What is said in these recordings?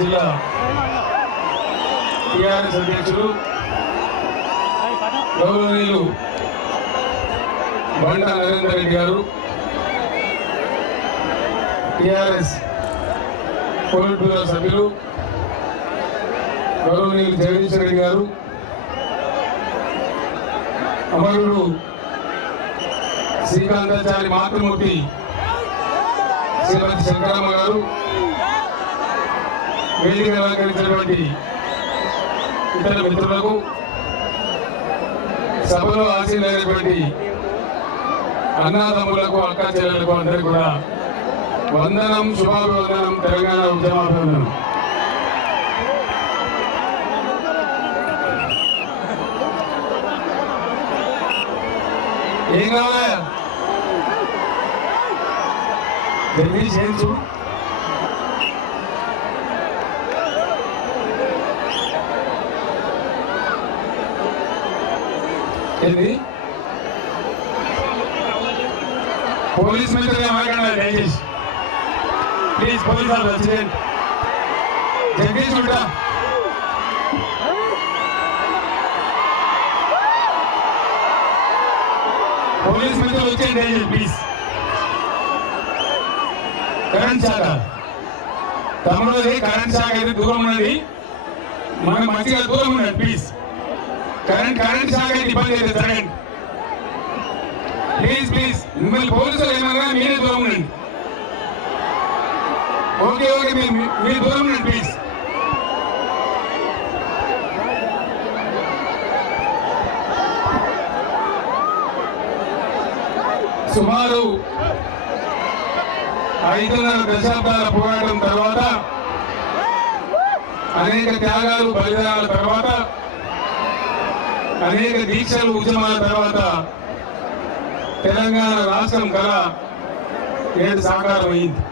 జిల్లా టిఆర్ఎస్ అధ్యక్షులు గౌరవనీయులు బండ నరేందర్ రెడ్డి గారు, టిఆర్ఎస్ పోలిట్ బ్యూరో సభ్యులు గౌరవనీయులు జగదీశ్వర్ రెడ్డి గారు, అమరుడు శ్రీకాంతాచారి మాతృమూర్తి శ్రీమతి శంకరమ్మ గారు, వేదిక అలంకరించినటువంటి ఇతర మిత్రులకు, సభలో ఆశీర్వైనటువంటి అన్నదమ్ములకు, అక్క చెల్లెలకు అందరికీ కూడా వందనం, శుభాభివందనం, తెలంగాణ ఉద్యమాభివందనం. ఏం కావాలా జగదీష్ ఏం చూ ఏంది పోలీస్ మిత్రులు ఎవరికన్నా దయచేసి ప్లీజ్ పోలీస్ వాళ్ళు వచ్చేయండి. జగదీష్ ఉంటా పోలీస్ మిత్రులు వచ్చేయండి దయచేసి ప్లీజ్. కరెంట్ శాఖ తమ్ముడు కరెంట్ శాఖ అయితే దూరం ఉన్నది, మనం మంచిగా దూరం ఉన్నది ప్లీజ్. కరెంట్ శాఖ అయితే ఇబ్బంది అయితే జరగండి ప్లీజ్ ప్లీజ్. మిమ్మల్ని పోలీసులు ఏమన్నా మీరే దూరం ఉండండి. ఓకే ఓకే మీరు దూరం ఉండండి ప్లీజ్. సుమారు 5.5 దశాబ్దాల పోరాటం తర్వాత, అనేక త్యాగాలు బలిదానాల తర్వాత, అనేక దీక్షలు ఉద్యమాల తర్వాత తెలంగాణ రాష్ట్రం కళ నేడు సాకారం అయింది.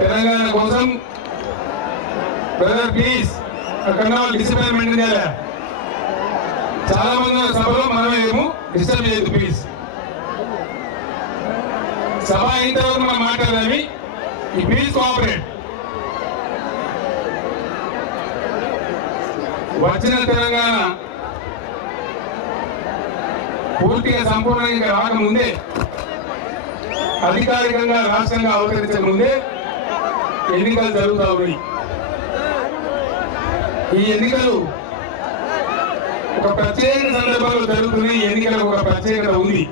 తెలంగాణ కోసం బ్రదర్ ప్లీజ్ అక్కడ డిసిప్లిన్ మెయింటైన్ చేయాలి. చాలా మంది సభలో మనమేమో డిస్టర్బ్ చేయదు ప్లీజ్. సభ అయిన తర్వాత మనం మాట్లాడాలి. ఈ ప్లీజ్ కోఆపరేట్. వచ్చిన తెలంగాణ పూర్తిగా సంపూర్ణంగా రాకముందే, అధికారికంగా రాష్ట్రంగా అవతరించక ముందే ఎన్నికలు జరుగుతూ ఉన్నాయి. ఈ ఎన్నికలు ఒక ప్రత్యేక సందర్భంలో జరుగుతుంది. ఈ ఎన్నికలకు ఒక ప్రత్యేకత ఉంది.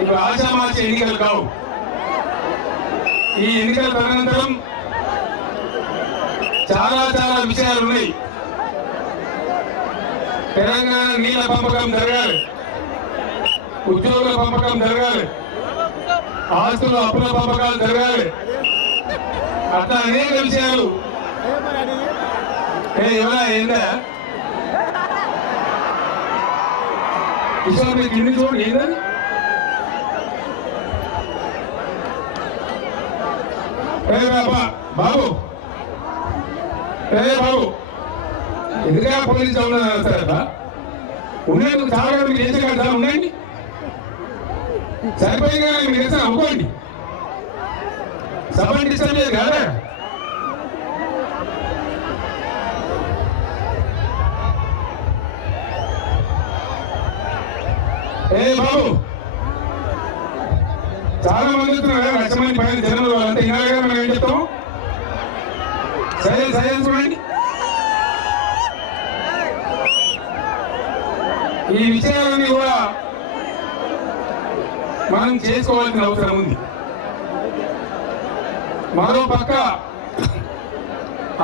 ఇప్పుడు ఆశామాషి ఎన్నికలు కావు. ఈ ఎన్నికల తదనంతరం చాలా చాలా విషయాలు ఉన్నాయి. తెలంగాణ నీళ్ల పంపకం జరగాలి, ఉద్యోగుల పంపకం జరగాలి, ఆస్తుల అప్పుల పంపకాలు జరగాలి, అట్లా అనేక విషయాలు. ఎవరా ఏందా కిషోర్ మీకు ఇన్ని చూడండి ఏందని బాబు బాబు ఎందుకంటే పోలీసు ఉన్నారా ఉండండి. చాలా మీరు చేసే కదా ఉండండి. సరిపోయిగా మీరు చేసిన అమ్ముకోండి. సభని డిస్టర్బ్ చేయదు కదా. బాబు చాలా మంది వస్తున్నారు. లక్షమంది పైన జనంలో వాళ్ళంతా ఇలాగా మనం ఏం చెప్తాం? సైలెన్స్ చూడండి. ఈ విషయాలన్నీ కూడా మనం చేసుకోవాల్సిన అవసరం ఉంది. మరో పక్క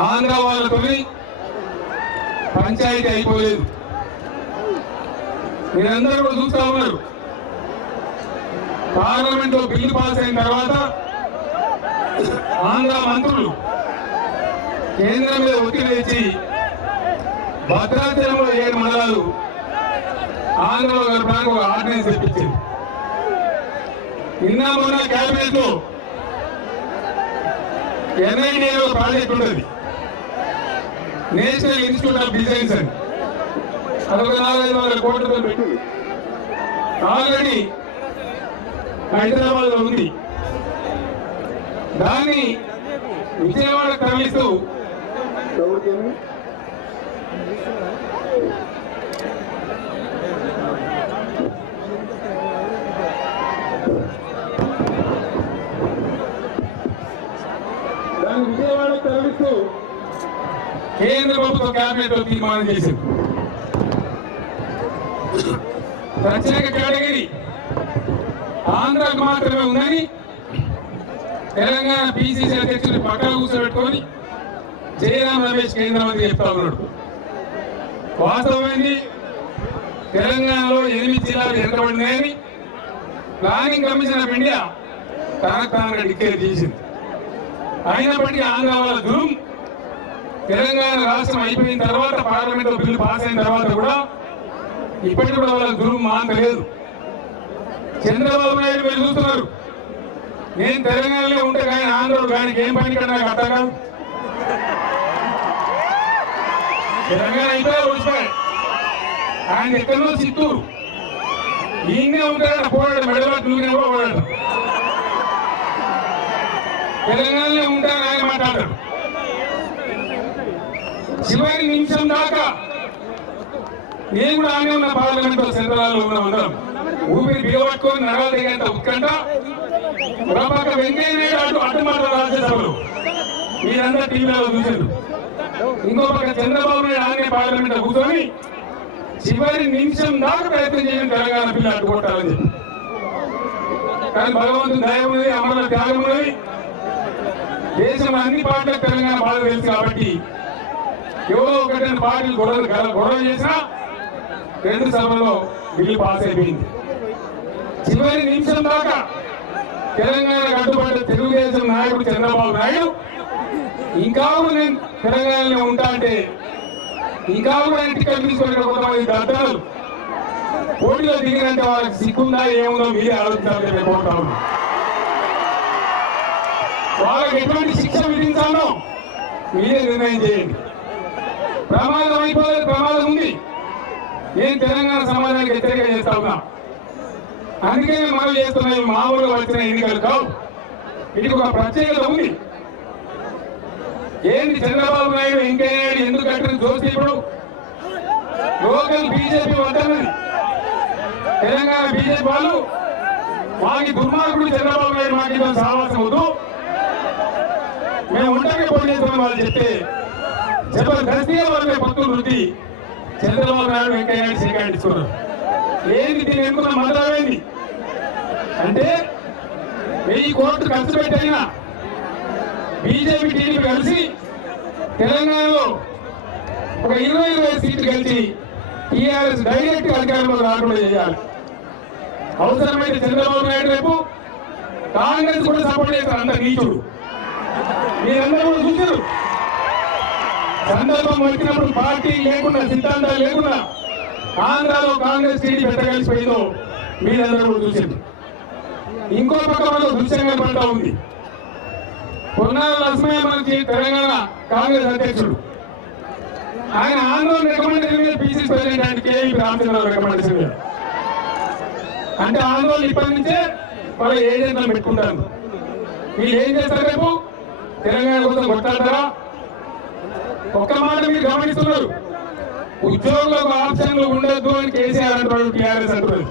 ఆంధ్ర వాళ్ళతో పంచాయతీ అయిపోలేదు. మీరందరూ కూడా చూస్తా ఉన్నారు. పార్లమెంట్ లో బిల్లు పాస్ అయిన తర్వాత ఆంధ్ర మంత్రులు కేంద్రం మీద ఒత్తిడి తెచ్చి భద్రాచలంలో 7 మండలాలు ఆంధ్రలో గడపడానికి ఒక ఆర్డినెన్స్ తెప్పించింది. నిన్న మొన్న కేబినెట్ లో NIDA ప్రాజెక్ట్ ఉన్నది, నేషనల్ ఇన్స్టిట్యూట్ ఆఫ్ డిజైన్స్ అని. అదొక 400-500 కోట్లతో పెట్టింది. ఆల్రెడీ హైదరాబాద్ లో ఉంది. దాన్ని విజయవాడ తరలిస్తూ విజయవాడ తరలిస్తూ కేంద్ర ప్రభుత్వ కేబినెట్ లో తీర్మానం చేసింది. ప్రత్యేక కేటగిరీ ఆంధ్రాకు మాత్రమే ఉందని తెలంగాణ పిసిసి అధ్యక్షుడు పక్కన కూర్చోబెట్టుకొని జయరాం రమేష్ కేంద్ర మంత్రి చెప్తా ఉన్నాడు. వాస్తవమైంది, తెలంగాణలో 8 జిల్లాలు ఎన్నుకబడినాయని ప్లానింగ్ కమిషన్ ఆఫ్ ఇండియా తనకు తానుగా డిక్లేర్ చేసింది. అయినప్పటికీ ఆంధ్ర వాళ్ళ దురం తెలంగాణ రాష్ట్రం అయిపోయిన తర్వాత పార్లమెంట్ లో బిల్లు పాస్ అయిన తర్వాత కూడా ఇప్పటికి కూడా వాళ్ళ దురం మానలేదు. చంద్రబాబు నాయుడు మీరు చూస్తున్నారు, నేను తెలంగాణలో ఉంటే కానీ ఆంధ్రుడు కానీ ఏం పని ఇక్కడ నాకు అర్థం కాదు. తెలంగాణ అయితే వచ్చిపోయాడు, ఆయన ఎక్కడో చిత్తూరు ఈయనే ఉంటాడు, పోరాడు మెడబాటు నువ్వు పోరాడు. తెలంగాణలో ఉంటారని ఆయన మాట్లాడారు. చివరి నిమిషం దాకా నేను కూడా ఆనే ఉన్న పార్లమెంట్ సెంట్రల్ లో ఉన్నాం. అందరం ఊపిరి బిగబట్టుకొని నడవలు దిగేంత ఉత్కంఠ. ఒక పక్క వెంకయ్య నాయుడు అడ్డుమాట రాజ్యసభలు మీరందరూ టీవీలో చూసారు. ఇంకో పక్క చంద్రబాబు నాయుడు ఆనే పార్లమెంట్ కూర్చొని చివరి నిమిషం దాకా ప్రయత్నం చేయండి తెలంగాణ పిల్ల అడ్డుకొట్టాలని చెప్పి. కానీ భగవంతుని దయ ఉన్నది, అమరుల త్యాగం ఉన్నది. దేశంలో అన్ని పార్టీలకు తెలంగాణ బాధ తెలుసు కాబట్టి ఎవరో ఒకటి పార్టీలు గొడవ చేసినా 2 సభల్లో బిల్లు పాస్ అయిపోయింది. చివరి నిమిషం దాకా తెలంగాణ కట్టుబడ్డ తెలుగుదేశం నాయకుడు చంద్రబాబు నాయుడు ఇంకా నేను తెలంగాణలో ఉంటా అంటే ఇంకా కూడా టికెట్ తీసుకుని కొంతమంది దద్దలు పోటీలో దిగినంటే వాళ్ళకి సిగ్గుందా ఏముందో మీరే ఆలోచించాలని కోరుతా ఉన్నాం. వాళ్ళకి ఎటువంటి శిక్ష విధించాలో మీరే నిర్ణయం చేయండి. ప్రమాదం అయిపోలేదు, ప్రమాదం ఉంది. నేను తెలంగాణ సమాజానికి వ్యతిరేకంగా చేస్తా ఉన్నా. అందుకే మనం చేస్తున్నాయి మామూలుగా వచ్చిన ఎన్నికలు కావు, వీటికి ఒక ప్రత్యేకత ఉంది. ఏంటి చంద్రబాబు నాయుడు వెంకయ్య నాయుడు ఎందుకు కట్టిన దోషి? ఇప్పుడు లోకల్ బీజేపీ వద్దన్నది తెలంగాణ బీజేపీ వాళ్ళు మాకి దుర్మార్గుడు చంద్రబాబు నాయుడు మాకు ఇదో సావాసం వద్దు, మేము ఒంటరిగా పోటీ చేస్తున్నాం వాళ్ళు చెప్తే జబర్దస్తిగా వాళ్ళ భక్తులు వృద్ధి చంద్రబాబు నాయుడు వెంకయ్య నాయుడు సేకరించుకున్నారు. ఏంది దీని ఎన్నుకున్న మద్దతు అంటే 1000 కోట్లు ఖర్చు పెట్టైనా బీజేపీ టీడీపీ కలిసి తెలంగాణలో ఒక 20 సీట్లు కలిసి టీఆర్ఎస్ డైరెక్ట్ అధికారంలో రాకుండా చేయాలి. అవసరమైతే చంద్రబాబు నాయుడు రేపు కాంగ్రెస్ కూడా సపోర్ట్ చేస్తారు. అంత నీచుడు మీరందరూ కూడా చూసారు. సందర్భం వచ్చినప్పుడు పార్టీ లేకుండా సిద్ధాంతాలు లేకుండా ఆంధ్రాలో కాంగ్రెస్ టీడీ పెద్ద కలిసిపోయిందో మీరందరూ కూడా చూసారు. ఇంకో పక్క మనకు దృశ్యంగా పడతా ఉంది. పొన్నాల లక్ష్మయ్య మనకి తెలంగాణ కాంగ్రెస్ అధ్యక్షుడు, ఆయన ఆందోళన రికమెండేషన్ పిసిసి ప్రెసిడెంట్ అంటే కేవీ రామచంద్రరావు రికమెండేషన్ అంటే ఆందోళన ఇప్పటి నుంచే వాళ్ళ ఏజెంట్లు పెట్టుకుంటారు. వీళ్ళు ఏం చేస్తారు? రేపు తెలంగాణ కోసం కొట్టాడతారా? ఒక్క మాట మీరు గమనిస్తున్నారు, ఉద్యోగులకు ఆప్షన్లు ఉండొద్దు అని కేసీఆర్ అంటున్నాడు, టీఆర్ఎస్ అంటున్నారు.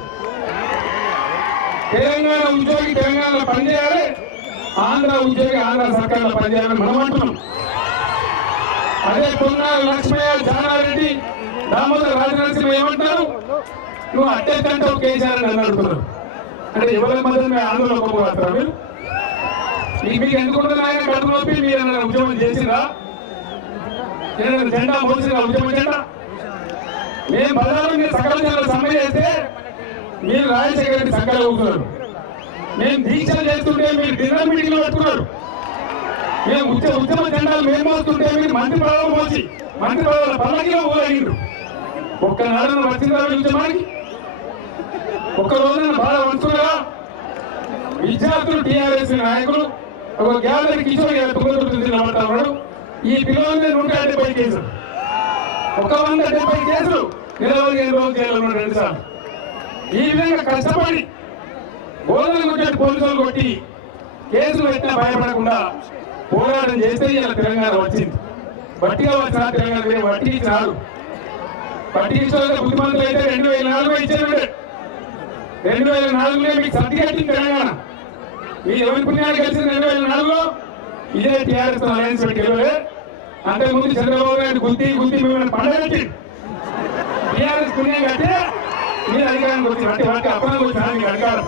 తెలంగాణ ఉద్యోగి తెలంగాణలో పనిచేయాలి, ఆంధ్ర ఉద్యోగి ఆంధ్ర సర్కార్లో పనిచేయాలని మనం అంటున్నాం. అదే పొన్నాల లక్ష్మయ్య, జానారెడ్డి, దామోదర్ రాజనరసింహ ఏమంటారు? నువ్వు అటెస్ట్ అంటావు కేసీఆర్ అని అడుగుతున్నారు. అంటే ఎవరి మధ్య మేము ఆందోళన పోతారా? మీరు మీకు ఎందుకుంటున్నా ఆయన కడుపు నొప్పి మీరు ఉద్యమం చేసిరా? జెండా మోసిన ఉద్యమ జెండా మేము బజారు మీరు సకల జిల్లా సమ్మె చేస్తే మీరు రాజశేఖర రెడ్డి సంఖ్యలో ఊగుతున్నారు. మేము దీక్షలు చేస్తుంటే మీరు డిన్నర్ మీటింగ్ లో పెట్టుకున్నారు. మేము ఉద్యమ జెండాలు మేము మోస్తుంటే మీరు మంత్రి పదవులు మోసి మంత్రి పదవుల పల్లకిలో ఊరగిండ్రు. ఒక్క నాడు వచ్చిన ఉద్యమానికి ఒక్క రోజున బాధ వంచుకున్నారా? విద్యార్థులు టీఆర్ఎస్ నాయకులు ఒక గ్యాలరీ కిషోర్ గారు తుంగతుడు ఈ పిల్లలు 170 కేసులు, 170 కేసులు 20 రోజులు జైల్లో 2 సార్లు. ఈ విధంగా కష్టపడి గోదలు కొట్టి పోలీసులు కొట్టి కేసులు పెట్టినా భయపడకుండా పోరాటం చేస్తే ఇలా తెలంగాణ వచ్చింది. వట్టిగా వచ్చిన తెలంగాణ వట్టికి రాదు. వట్టికి బుద్ధిమంతులు అయితే 2004లో ఇచ్చారు. 2004లో మీకు సర్టిఫికెట్ తెలంగాణ. మీరు ఎవరి పుణ్యాలు కలిసింది 2004లో ఇదే టీఆర్ఎస్ అలయన్స్ గెలవలే. అంతకుముందు చంద్రబాబు నాయుడు గుద్ది మిమ్మల్ని పండగట్టి టీఆర్ఎస్ పుణ్యం కట్టే మీరు అధికారానికి వచ్చి వాటి అప్పడానికి వచ్చిన మీకు అధికారం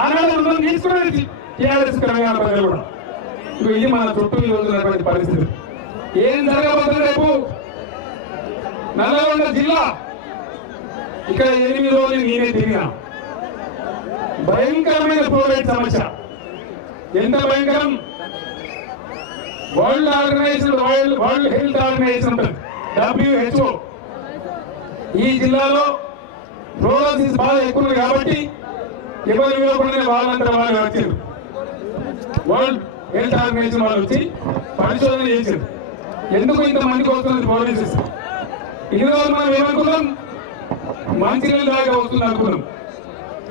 ఆనాడు తీసుకునేది టీఆర్ఎస్ తెలంగాణ ప్రజలు కూడా. ఇది మన చుట్టూ ఉన్నటువంటి పరిస్థితి. ఏం జరగబోతుంది రేపు? నల్లగొండ జిల్లా ఇక్కడ 8 రోజులు నేనే తిరిగినా. భయంకరమైన ఫ్లోరైడ్ సమస్య. ఎంత భయంకరం? వరల్డ్ హెల్త్ ఆర్గనైజేషన్ ఉంటుంది, WHO. ఈ జిల్లాలో ఫ్లోరోసిస్ బాగా ఎక్కువ ఉంది కాబట్టి ఎవరు ఇవ్వకుండా వాళ్ళంతా వాళ్ళు వచ్చారు. వరల్డ్ హెల్త్ ఆర్గనైజేషన్ వాళ్ళు వచ్చి పరిశోధన చేశారు. ఎందుకు ఇంతమందికి వస్తుంది ఫ్లోరోసిస్? ఇది రోజు మనం ఏమనుకున్నాం? మంచినీళ్ళు దాకా వస్తుంది అనుకున్నాం.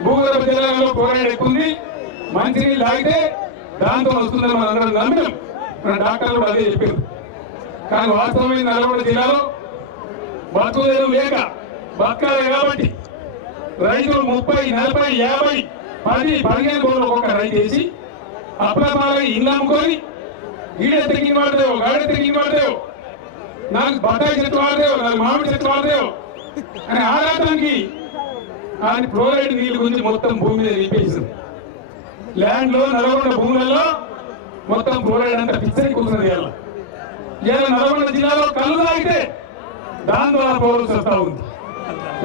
భూగర్భ జలాలలో ఫ్లోరైడ్ ఎక్కువ ఉంది, మంచినీళ్ళు తాగితే దాంతో వస్తుందని మనం అందరం నమ్మినాం. మన డాక్టర్లు కూడా అదే చెప్పారు. కానీ వాస్తవమైన నల్గొండ జిల్లాలో బతుకుదేరు లేక బతకాలి కాబట్టి రైతులు 30, 40, 50, 10, 15 రోజులు ఒక్కొక్క రైతు వేసి అప్రమాలై ఇల్లు అమ్ముకొని ఈడే తెగిన వాడదేవో, గాడి తెగిన వాడదేవో, నాకు బత్తాయి చెట్టు వాడదేవో, నాకు మామిడి చెట్టు వాడదేవో అని ఆరాటానికి ఆయన ఫ్లోరైడ్ నీళ్ళు గురించి మొత్తం భూమి మీద నింపేసింది. ల్యాండ్ లో నల్గొండ భూములలో మొత్తం ఫ్లోరైడ్ అంతా పిచ్చని కూర్చున్నది. ఇలా నల్గొండ జిల్లాలో కళ్ళు తాగితే దాని ద్వారా ఫ్లోరోసిస్ వస్తా ఉంది.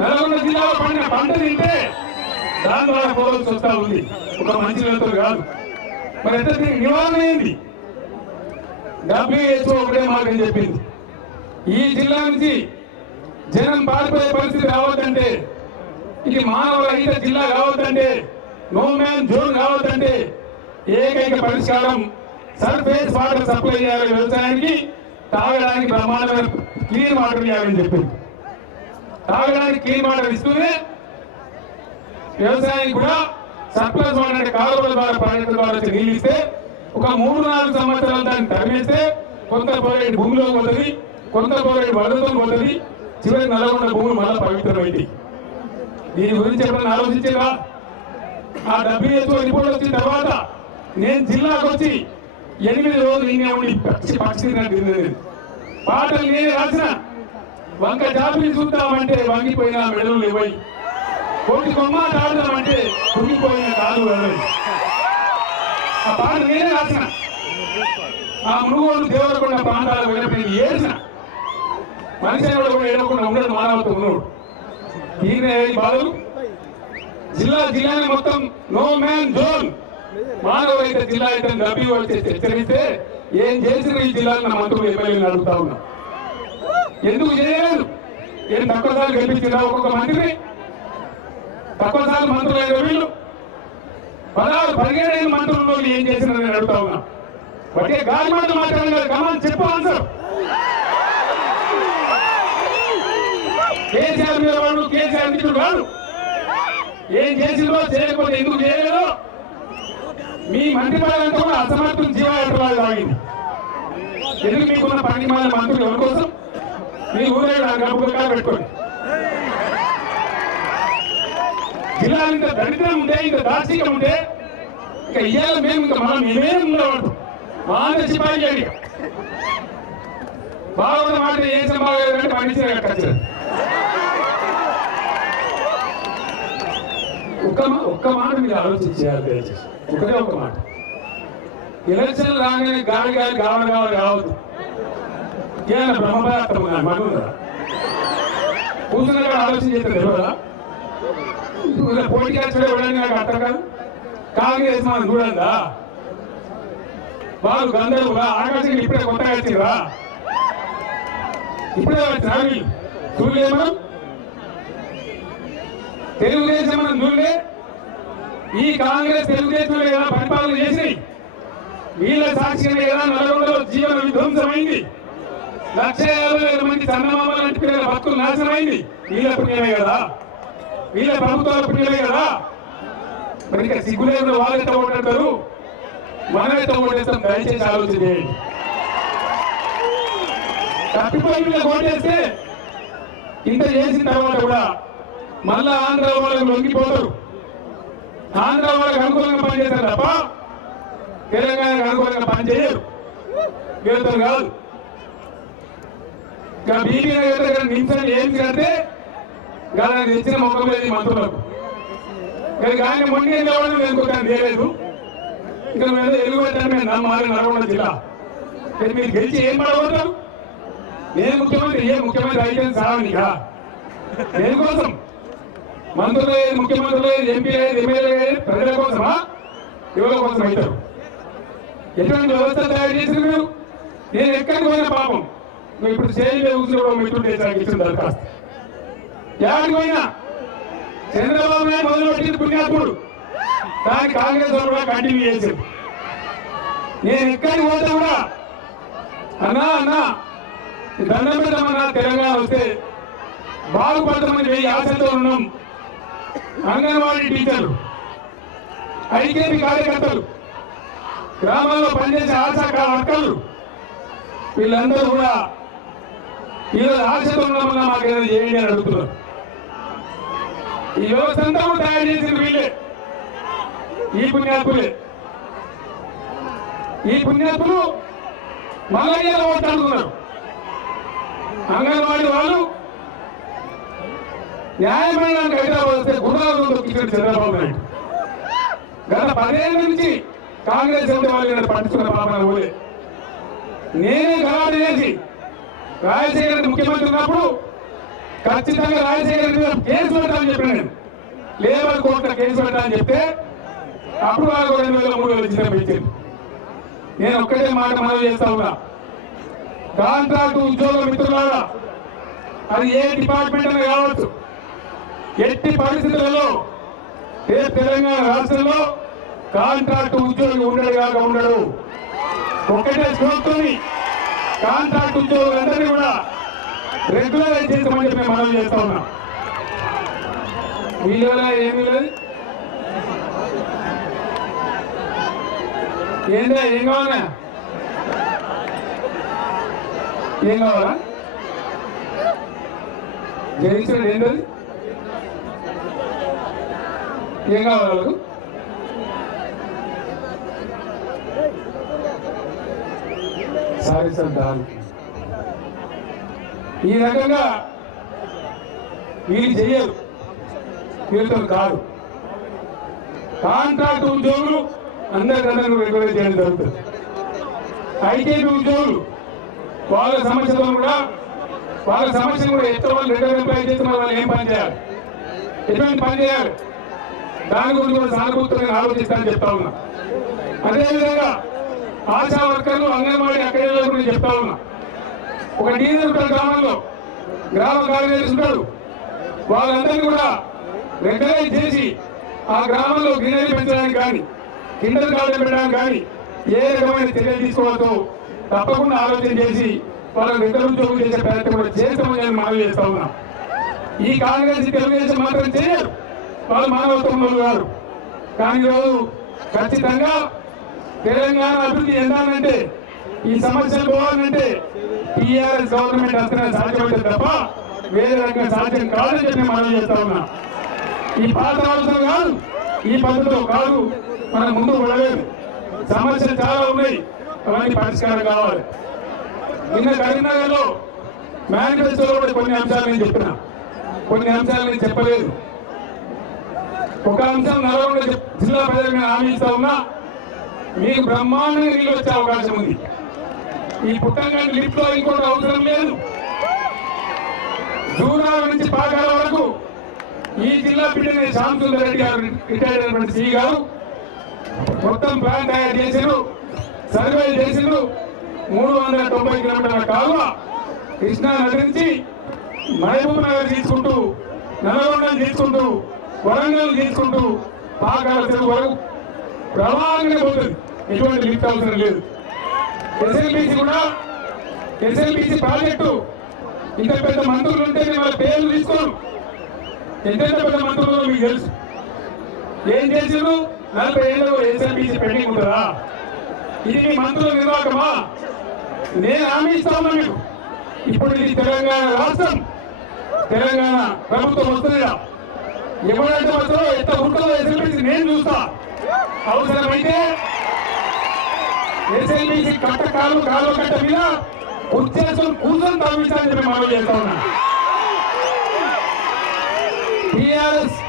నల్గొండ జిల్లాలో పండిన పంట తింటే దాని ద్వారా ఫ్లోరోసిస్ వస్తా ఉంది. ఒక మంచి వెళ్తారు కాదు. మరి ఎంత నివారణ ఏంది? WHO ఒకటే మాట అని చెప్పింది, ఈ జిల్లా నుంచి జనం పారిపోయే పరిస్థితి రావద్దంటే, ఇది మానవ రహిత జిల్లా కావద్దంటే, నో మ్యాన్ జోన్ కావద్దంటే ఏకైక పరిష్కారం సర్ఫేస్ వాటర్ సప్లై చేయాలి. వ్యవసాయానికి తాగడానికి బ్రహ్మాండమైన క్లీన్ వాటర్ ఇవ్వాలని చెప్పింది. తాగడానికి క్లీన్ వాటర్ ఇస్తూనే వ్యవసాయానికి కూడా సర్ప్లస్ వాటర్ అంటే కాలువల ద్వారా ప్రాజెక్టుల ద్వారా వచ్చి నీళ్ళు ఇస్తే ఒక 3-4 సంవత్సరాలు దాన్ని తరిమేస్తే కొంత ఫ్లోరైడ్ భూమిలోకి పోతుంది, కొంత ఫ్లోరైడ్ వరదతో పోతుంది. చివరికి నల్గొండ భూములు మళ్ళీ పవిత్రమైంది. దీని గురించి ఎప్పుడైనా ఆలోచించేదా? ఆ WHO రిపోర్ట్ వచ్చిన తర్వాత నేను జిల్లాకు వచ్చి 8 రోజులు నేనే ఉండి పక్షి పాటలు నేనే రాసిన. వంక జాబిలి చూద్దామంటే వంగిపోయిన మెడలు ఇవ్వయి, కోటి కొమ్మాట ఆడదామంటే కుంగిపోయిన కాలు వెళ్ళయి. ఆ పాట నేనే రాసిన. ఆ మునుగోడు దేవరకొండ ప్రాంతాలకు వెళ్ళిపోయి ఏడ్చిన. మనిషి కూడా ఏడవకుండా ఉండదు మానవత్వం ఉన్నాడు. దీని బాధలు జిల్లాని మొత్తం నో మ్యాన్ జోన్, మానవ అయితే జిల్లా అయితే WHO హెచ్చరిస్తే ఏం చేసిన ఈ జిల్లాలో నా మంత్రులు ఎమ్మెల్యేలు అడుగుతా ఉన్నా. ఎందుకు చేయలేదు? ఏం తక్కువసార్లు గెలిపించినా ఒక్కొక్క మంత్రిని? తక్కువసార్లు మంత్రులు అయిన వీళ్ళు 16-17 మంత్రుల్లో ఏం చేసినా నేను అడుగుతా ఉన్నా. వాటికే గాలి మాట మాట్లాడాలి. గమని చెప్పు ఆన్సర్. కేసీఆర్ మీద వాడు కేసీఆర్ మిత్రుడు కాదు. ఏం చేసిందో చేయకపోతే ఎందుకు చేయలేదో మీ మంత్రి పడాలంతా కూడా అసమర్థం జీవయాత్రలాగా సాగింది. ఎందుకు మీకున్న 12 మంది మంత్రులు ఎవరి కోసం? మీ ఊరే గబ్బుగా పెట్టుకోండి. జిల్లా ఇంత దరిద్రం ఉంటే, ఇంత దార్శికం ఉంటే ఇక ఇయ్యాల మేము ఇంకా మనం మేమే ఉండేవాడు. మాట సిపాయి చేయండి. బాగున్న మాట ఏం సంభాగంటే పండించిన కట్టచ్చు. ఒక్క మాట మీరు ఆలోచించాలి. ఒకటే ఒక మాట. ఎలక్షన్ రాగానే గాలి కావద్దు. ఏమైనా బ్రహ్మపదార్థం ఉన్నా మనుందా? కూర్చున్న ఆలోచన చేస్తే తెలియదా? పోటీ వచ్చే ఎవరైనా నాకు అర్థం కాదు. కాంగ్రెస్ మనం చూడందా? వాళ్ళు గందరగా ఆకాశం ఇప్పుడే కొత్తగా వచ్చిరా, ఇప్పుడే వచ్చినా చూడలే మనం. తెలుగుదేశం మనం చూడలే. ఈ కాంగ్రెస్ తెలుగుదేశంలో కదా పరిపాలన చేసి వీళ్ళ సాక్షిగా కదా నల్గొండలో జీవన విధ్వంసమైంది. 150,000 మంది చందమామ లాంటి పిల్లల భక్తులు నాశనమైంది. వీళ్ళ పుణ్యమే కదా, వీళ్ళ ప్రభుత్వాల పుణ్యమే కదా. మరి ఇంకా సిగ్గులేకుండా వాళ్ళు ఎట్లా ఓటాడతారు? మనమైతే ఓటేస్తాం. దయచేసి ఆలోచన చేయండి. తప్పిపోయి మీద ఓటేస్తే ఇంత చేసిన తర్వాత కూడా మళ్ళా ఆంధ్ర వాళ్ళకి లొంగిపోతారు. ఆంధ్ర వాళ్ళకి అనుకూలంగా పనిచేస్తారు తప్ప తెలంగాణకు అనుకూలంగా పనిచేయరు. గెలుతారు కాదు. ఇక బీబీ నగర్ దగ్గర నిమిషాలు ఏం కడితే గాలని తెచ్చిన మొక్కం లేదు మంత్రులకు. కానీ మొన్న ఎవరైనా వెనుకోటాన్ని చేయలేదు. ఇక్కడ మీద ఎలుగుబెట్టాను మేము నమ్మాలి నల్గొండ జిల్లా. మీరు గెలిచి ఏం పడబోతారు? నేను ముఖ్యమంత్రి, ఏ ముఖ్యమంత్రి అయితే సావనిగా దేనికోసం? మంత్రులు ముఖ్యమంత్రులు ఎంపీ ఎమ్మెల్యే ప్రజల కోసమా యువల కోసం అవుతారు? ఎటువంటి వ్యవస్థ తయారు చేసిన మీరు? నేను ఎక్కడికి పోయినా పాపం ఇప్పుడు శైలి కూర్చోవడం మిత్రుడు ఇచ్చిన దరఖాస్తు ఎక్కడికి పోయినా చంద్రబాబు నాయుడు మొదలుపెట్టింది పుణ్యాత్ముడు. కానీ కాంగ్రెస్ వాళ్ళు కూడా కంటిన్యూ చేశారు. నేను ఎక్కడికి పోతే కూడా అన్నా దండం పెట్టమన్నా తెలంగాణ వస్తే బాగుపడతామని వెయ్యి ఆశతో ఉన్నాం. అంగన్వాడీ టీచర్లు, ఐకేపీ కార్యకర్తలు, గ్రామాల్లో పనిచేసే ఆశా వర్కర్లు వీళ్ళందరూ కూడా ఈరోజు ఆశతో ఉన్నామన్నా మాకు ఏదైనా చేయండి అని అడుగుతున్నారు. ఈ వ్యవస్థ అంతా కూడా తయారు చేసిన వీళ్ళే, ఈ పుణ్యాత్ములే. ఈ పుణ్యాత్ములు మల్లయ్య ఓట్లాడుతున్నారు. అంగన్వాడీ వాళ్ళు న్యాయమైన హైదరాబాద్ వస్తే గుర్రాలు దొక్కించారు చంద్రబాబు నాయుడు. గత 10 ఏళ్ళ నుంచి కాంగ్రెస్ వాళ్ళు పట్టించుకున్న పాపన ఊరే. నేనే గలాటు చేసి రాజశేఖర్ ముఖ్యమంత్రి ఉన్నప్పుడు ఖచ్చితంగా రాజశేఖర్ మీద కేసు పెట్టాలని చెప్పాను. నేను లేబర్ కోర్టులో కేసు పెట్టాలని చెప్తే అప్పుడు వాళ్ళు 2000, 3000 జీతం ఇచ్చింది. నేను ఒక్కటే మాట మనవి చేస్తా ఉన్నా, కాంట్రాక్ట్ ఉద్యోగ మిత్రులారా, అది ఏ డిపార్ట్మెంట్ అయినా కావచ్చు, ఎట్టి పరిస్థితులలో తెలంగాణ రాష్ట్రంలో కాంట్రాక్ట్ ఉద్యోగి ఉండడు కాక ఉండడు. ఒకటే స్కోప్తోని కాంట్రాక్ట్ ఉద్యోగులందరినీ కూడా రెగ్యులరైజ్ చేస్తామని చెప్పి మనవి చేస్తా ఉన్నా. వీళ్ళ ఏమీ లేదు. ఏందా ఏం కావాలా? ఏం కావాలా? జయించండి. ఏంటది? ఏం కావాలి వాళ్ళకు? సారీ సార్, దాని ఈ రకంగా వీళ్ళు చెయ్యరు, వీళ్ళతో కాదు. కాంట్రాక్ట్ ఉద్యోగులు అందరికీ రెగ్యులర్ చేయడం జరుగుతుంది. ఐటీఐ ఉద్యోగులు వాళ్ళ సమస్యలను కూడా ఎత్తు వాళ్ళు రెగ్యులర్ ఎంప్లాయ్ చేస్తున్న వాళ్ళు ఏం పని చేయాలి, ఎటువంటి పని చేయాలి, దాని గురించి కూడా సానుభూతిగా ఆలోచిస్తానని చెప్తా ఉన్నా. అదేవిధంగా ఆశా వర్కర్లు, అంగన్వాడీ అక్కడే గురించి చెప్తా ఉన్నా. ఒక డీజల్ గ్రామంలో గ్రామ కార్యదర్శి ఉంటాడు, వాళ్ళందరినీ కూడా రెగ్యులైజ్ చేసి ఆ గ్రామంలో గ్రీనరీ పెంచడానికి కానీ, కిండర్ గార్డెన్ పెట్టడానికి కానీ ఏ రకమైన చర్యలు తీసుకోవద్దో తప్పకుండా ఆలోచన చేసి వాళ్ళకి రెగ్యులర్ ఉద్యోగం చేసే ప్రయత్నం కూడా చేస్తామని నేను మనవి చేస్తా ఉన్నా. ఈ కాంగ్రెస్ తెలుగుదేశం మాత్రం చేయరు, వాళ్ళు మానవత్వంలో గారు. కానీ ఈరోజు ఖచ్చితంగా తెలంగాణ అభివృద్ధి చెందాలంటే, ఈ సమస్యలు పోవాలంటే టీఆర్ఎస్ గవర్నమెంట్ వస్తేనే సాధ్యమైతే తప్ప వేరే రకంగా సాధ్యం కాదని చెప్పి మనం చేస్తా ఉన్నా. ఈ పాత ఆలోచన కాదు, ఈ పద్ధతిలో కాదు, మనం ముందు పడలేదు. సమస్యలు చాలా ఉన్నాయి, అవన్నీ పరిష్కారం కావాలి. నిన్న కరీంనగర్ లో మేనిఫెస్టోలో కూడా కొన్ని అంశాలు నేను చెప్పిన, కొన్ని అంశాలు నేను చెప్పలేదు. ఒక అంశం నల్గొండ జిల్లా ప్రజలకు హామీ ఇస్తా ఉన్నా, మీకు బ్రహ్మాండంగా నీళ్ళు వచ్చే అవకాశం ఉంది. ఈ పుట్టంగండి లిఫ్ట్ లో ఇంకోటి అవసరం లేదు. దూరాల నుంచి పాకాల వరకు ఈ జిల్లా బిడ్డనే శ్యామ్ సుందర్ రెడ్డి గారు, రిటైర్డ్ అయినటువంటి సి గారు మొత్తం ప్లాన్ తయారు చేసిండ్రు, సర్వే చేసిండ్రు. 390 కిలోమీటర్ల కాలువ కృష్ణా నది నుంచి మహబూబ్ నగర్ తీసుకుంటూ, నల్గొండ తీసుకుంటూ, వరంగల్ తీసుకుంటూ పాకాల చెరువు వరకు ప్రవాహంగా పోతుంది. ఎటువంటి లిఫ్ట్ అవసరం లేదు. ఎస్ఎల్బిసి ప్రాజెక్టు ఇంత పెద్ద మంత్రులు ఉంటే వాళ్ళ పేర్లు తీసుకోరు. ఎంత పెద్ద మంత్రులు మీకు తెలుసు. ఏం చేసారు? 40 ఏళ్ళు ఎస్ఎల్బిసి పెండింగ్ ఉంటుందా? ఇది మీ మంత్రుల నిర్వాహకమా? నేను హామీ ఇస్తా ఉన్నా మీకు. ఇప్పుడు ఇది తెలంగాణ రాష్ట్రం, తెలంగాణ ప్రభుత్వం వస్తుందిగా. ఎవరైతే వస్తారో ఎంత ఉంటుందో ఎస్ఎల్బీసీ నేను చూస్తా. అవసరమైతే ఎస్ఎల్బీసీ కట్ట కాలు కట్ట మీద ఉద్దేశం కూర్చొని తవ్వించాలని చెప్పి మనం చేస్తా ఉన్నా. టీఆర్ఎస్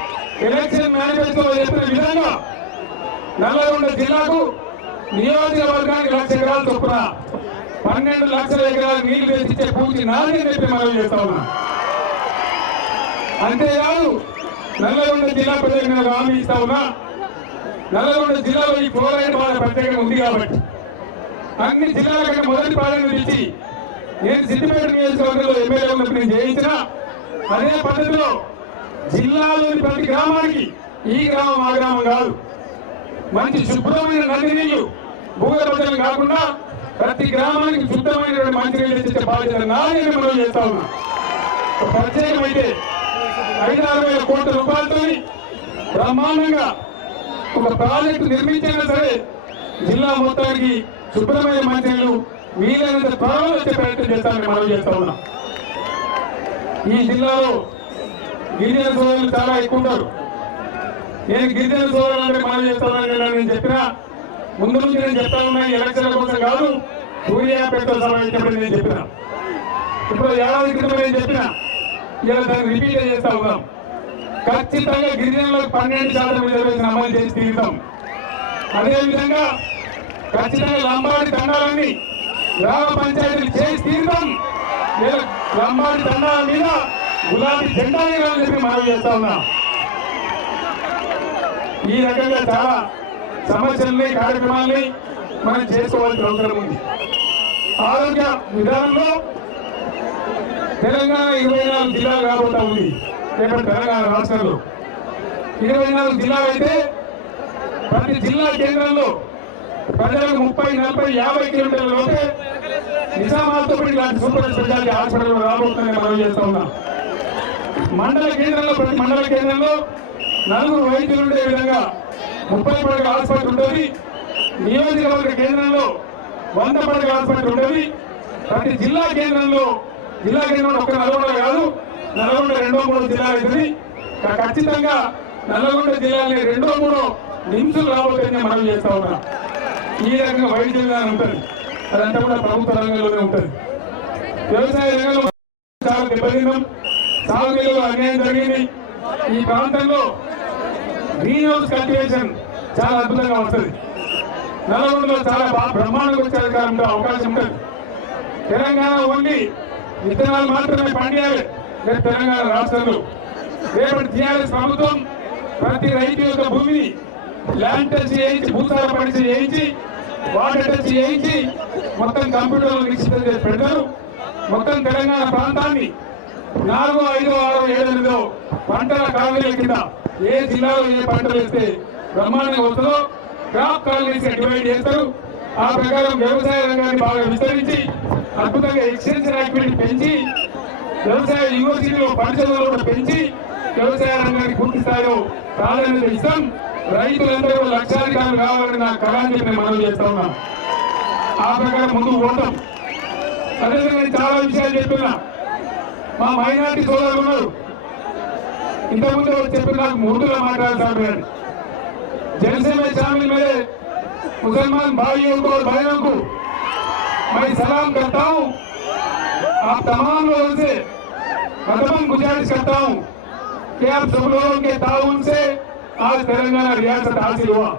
ఎలక్షన్ మేనిఫెస్టోలో చెప్పిన విధంగా నల్లగొండ జిల్లాకు నియోజకవర్గానికి 1,00,000 ఎకరాలు చొప్పున 12 లక్షల ఎకరాలు నీళ్లు వేసిచ్చే పూర్తి నాదని చెప్పి మనం చేస్తా ఉన్నా. అంతేకాదు నల్లగొండ జిల్లా ప్రజలకు నేను హామీ ఇస్తా ఉన్నా. నల్లగొండ జిల్లాలో ఈ ఫ్లోరైడ్ బాధ ప్రత్యేకంగా ఉంది కాబట్టి అన్ని జిల్లాల కంటే మొదటి ప్రాధాన్యత ఇచ్చి నేను సిద్దిపేట నియోజకవర్గంలో ఎమ్మెల్యే ఉన్నప్పుడు నేను చేయించిన అదే పద్ధతిలో జిల్లాలోని ప్రతి గ్రామానికి ఈ గ్రామం ఆ గ్రామం కాదు, మంచి శుభ్రమైన నది నీళ్లు భూగర్భజలం కాకుండా ప్రతి గ్రామానికి శుద్ధమైన మంచినీళ్ళు ఇచ్చే బాధ్యత నాదే మనం చేస్తా ఉన్నా. ప్రత్యేకమైతే 5-6 కోట్ల రూపాయలతో బ్రహ్మాండంగా ఒక ప్రాజెక్టు నిర్మించినా సరే జిల్లా మొత్తానికి శుభ్రమైన మంచినీళ్ళు వీలైనంత త్వరలో వచ్చే ప్రయత్నం చేస్తామని మనం చేస్తా ఉన్నాం. ఈ జిల్లాలో గిరిజన సోదరులు చాలా ఎక్కువ ఉంటారు. నేను గిరిజన సోదరులు అంటే మనం చేస్తానని నేను చెప్పినా ముందు నుంచి నేను చెప్తా ఉన్నా. ఎలక్షన్ల కోసం కాదు, సూర్యాపేట సమావేశం నేను చెప్పిన. ఇప్పుడు ఏడాది క్రితం నేను చెప్పిన, ఇలా దాన్ని రిపీట్ చేస్తా ఉన్నాం. ఖచ్చితంగా గిరిజనులకు 12% రిజర్వేషన్ అమలు చేసి తీరుతాం. అదేవిధంగా ఖచ్చితంగా లంబాడి తండాలన్నీ గ్రామ పంచాయతీలు చేసి తీరుతాం. లంబాడి తండాల మీద గులాబీ జెండా చెప్పి మనం చేస్తా ఉన్నాం. ఈ రకంగా చాలా సమస్యల్ని కార్యక్రమాల్ని మనం చేసుకోవాల్సిన అవసరం ఉంది. ఆరోగ్య విధానంలో తెలంగాణ 24 జిల్లాలు రాబోతా ఉంది. రేపటి తెలంగాణ రాష్ట్రంలో 24 జిల్లాలు అయితే ప్రతి జిల్లా కేంద్రంలో ప్రజలకు 30, 40, 50 కిలోమీటర్ల లోపే నిజామాబాద్తో ఇలాంటి సూపర్ స్పెషాలిటీ హాస్పిటల్ రాబోతుందని మనం చేస్తా ఉన్నాం. మండల కేంద్రంలో ప్రతి మండల కేంద్రంలో 4 వైద్యులు ఉండే విధంగా 30 పడకల ఆసుపత్రి ఉంటుంది. నియోజకవర్గ కేంద్రంలో 100 పడకల ఆసుపత్రి ఉంటుంది. ప్రతి జిల్లా కేంద్రంలో ఒక్క నల్గొండ కాదు, నల్గొండ 2-3 జిల్లాలు అవుతుంది. ఖచ్చితంగా నల్గొండ జిల్లాని 2-3 నిమిషాలు రాబోతుందని మనం చేస్తా ఉన్నాం. ఈ రకంగా వైద్య విధానం ఉంటుంది. అదంతా కూడా ప్రభుత్వ రంగంలోనే ఉంటుంది. వ్యవసాయ రంగంలో చాలా దెబ్బతిన్నాం. సాగునీళ్ళలో అన్యాయం జరిగింది. ఈ ప్రాంతంలో గ్రీన్ హౌస్ కల్టివేషన్ చాలా అద్భుతంగా వస్తుంది. నల్గొండలో చాలా బ్రహ్మాండంగా వచ్చే అవకాశం ఉంటుంది. తెలంగాణ ఓన్లీ విత్తనాలు మాత్రమే పండియాలి రేపు తెలంగాణ రాష్ట్రంలో. రేపటి టీఆర్ఎస్ ప్రభుత్వం ప్రతి రైతు యొక్క భూమిని ల్యాండ్ టెస్ట్ చేయించి, భూసార పరీక్ష చేయించి, వాటర్ టెస్ట్ చేయించి మొత్తం కంప్యూటర్లో నిశ్చితం చేసి పెడతారు. మొత్తం తెలంగాణ ప్రాంతాన్ని 4, 5, 6, 7, 8 పంటల కాలనీల కింద ఏ జిల్లాలో ఏ పంటలు వేస్తే బ్రహ్మాండంగా వస్తుందో క్రాప్ కాలనీస్ డివైడ్ చేస్తారు. ఆ ప్రకారం వ్యవసాయ రంగాన్ని బాగా విస్తరించి అద్భుతంగా ఎక్స్టెన్షన్ యాక్టివిటీ పెంచి వ్యవసాయ యూనివర్సిటీలో పరిశోధనలు కూడా పెంచి వ్యవసాయ రంగానికి పూర్తి స్థాయిలో ప్రాధాన్యత ఇస్తాం. రైతులందరూ లక్షాధికారులు కావాలని నా కళాన్ని మేము మనం చేస్తా ఉన్నాం. ఆ ప్రకారం ముందుకు పోతాం. అదేవిధంగా నేను చాలా విషయాలు చెప్పినా మా మైనార్టీ సోదరులు ఉన్నారు. ఇంతకుముందు చెప్పిన నాకు ముర్దుగా మాట్లాడారు. जैसे मैं शामिल मेरे मुसलमान भाइयों को और बहनों को मैं सलाम करता हूँ। आप तमाम लोगों से कदम गुजारिश करता हूँ कि आप सब लोगों के ताउन से आज तेलंगाना रियासत हासिल हुआ।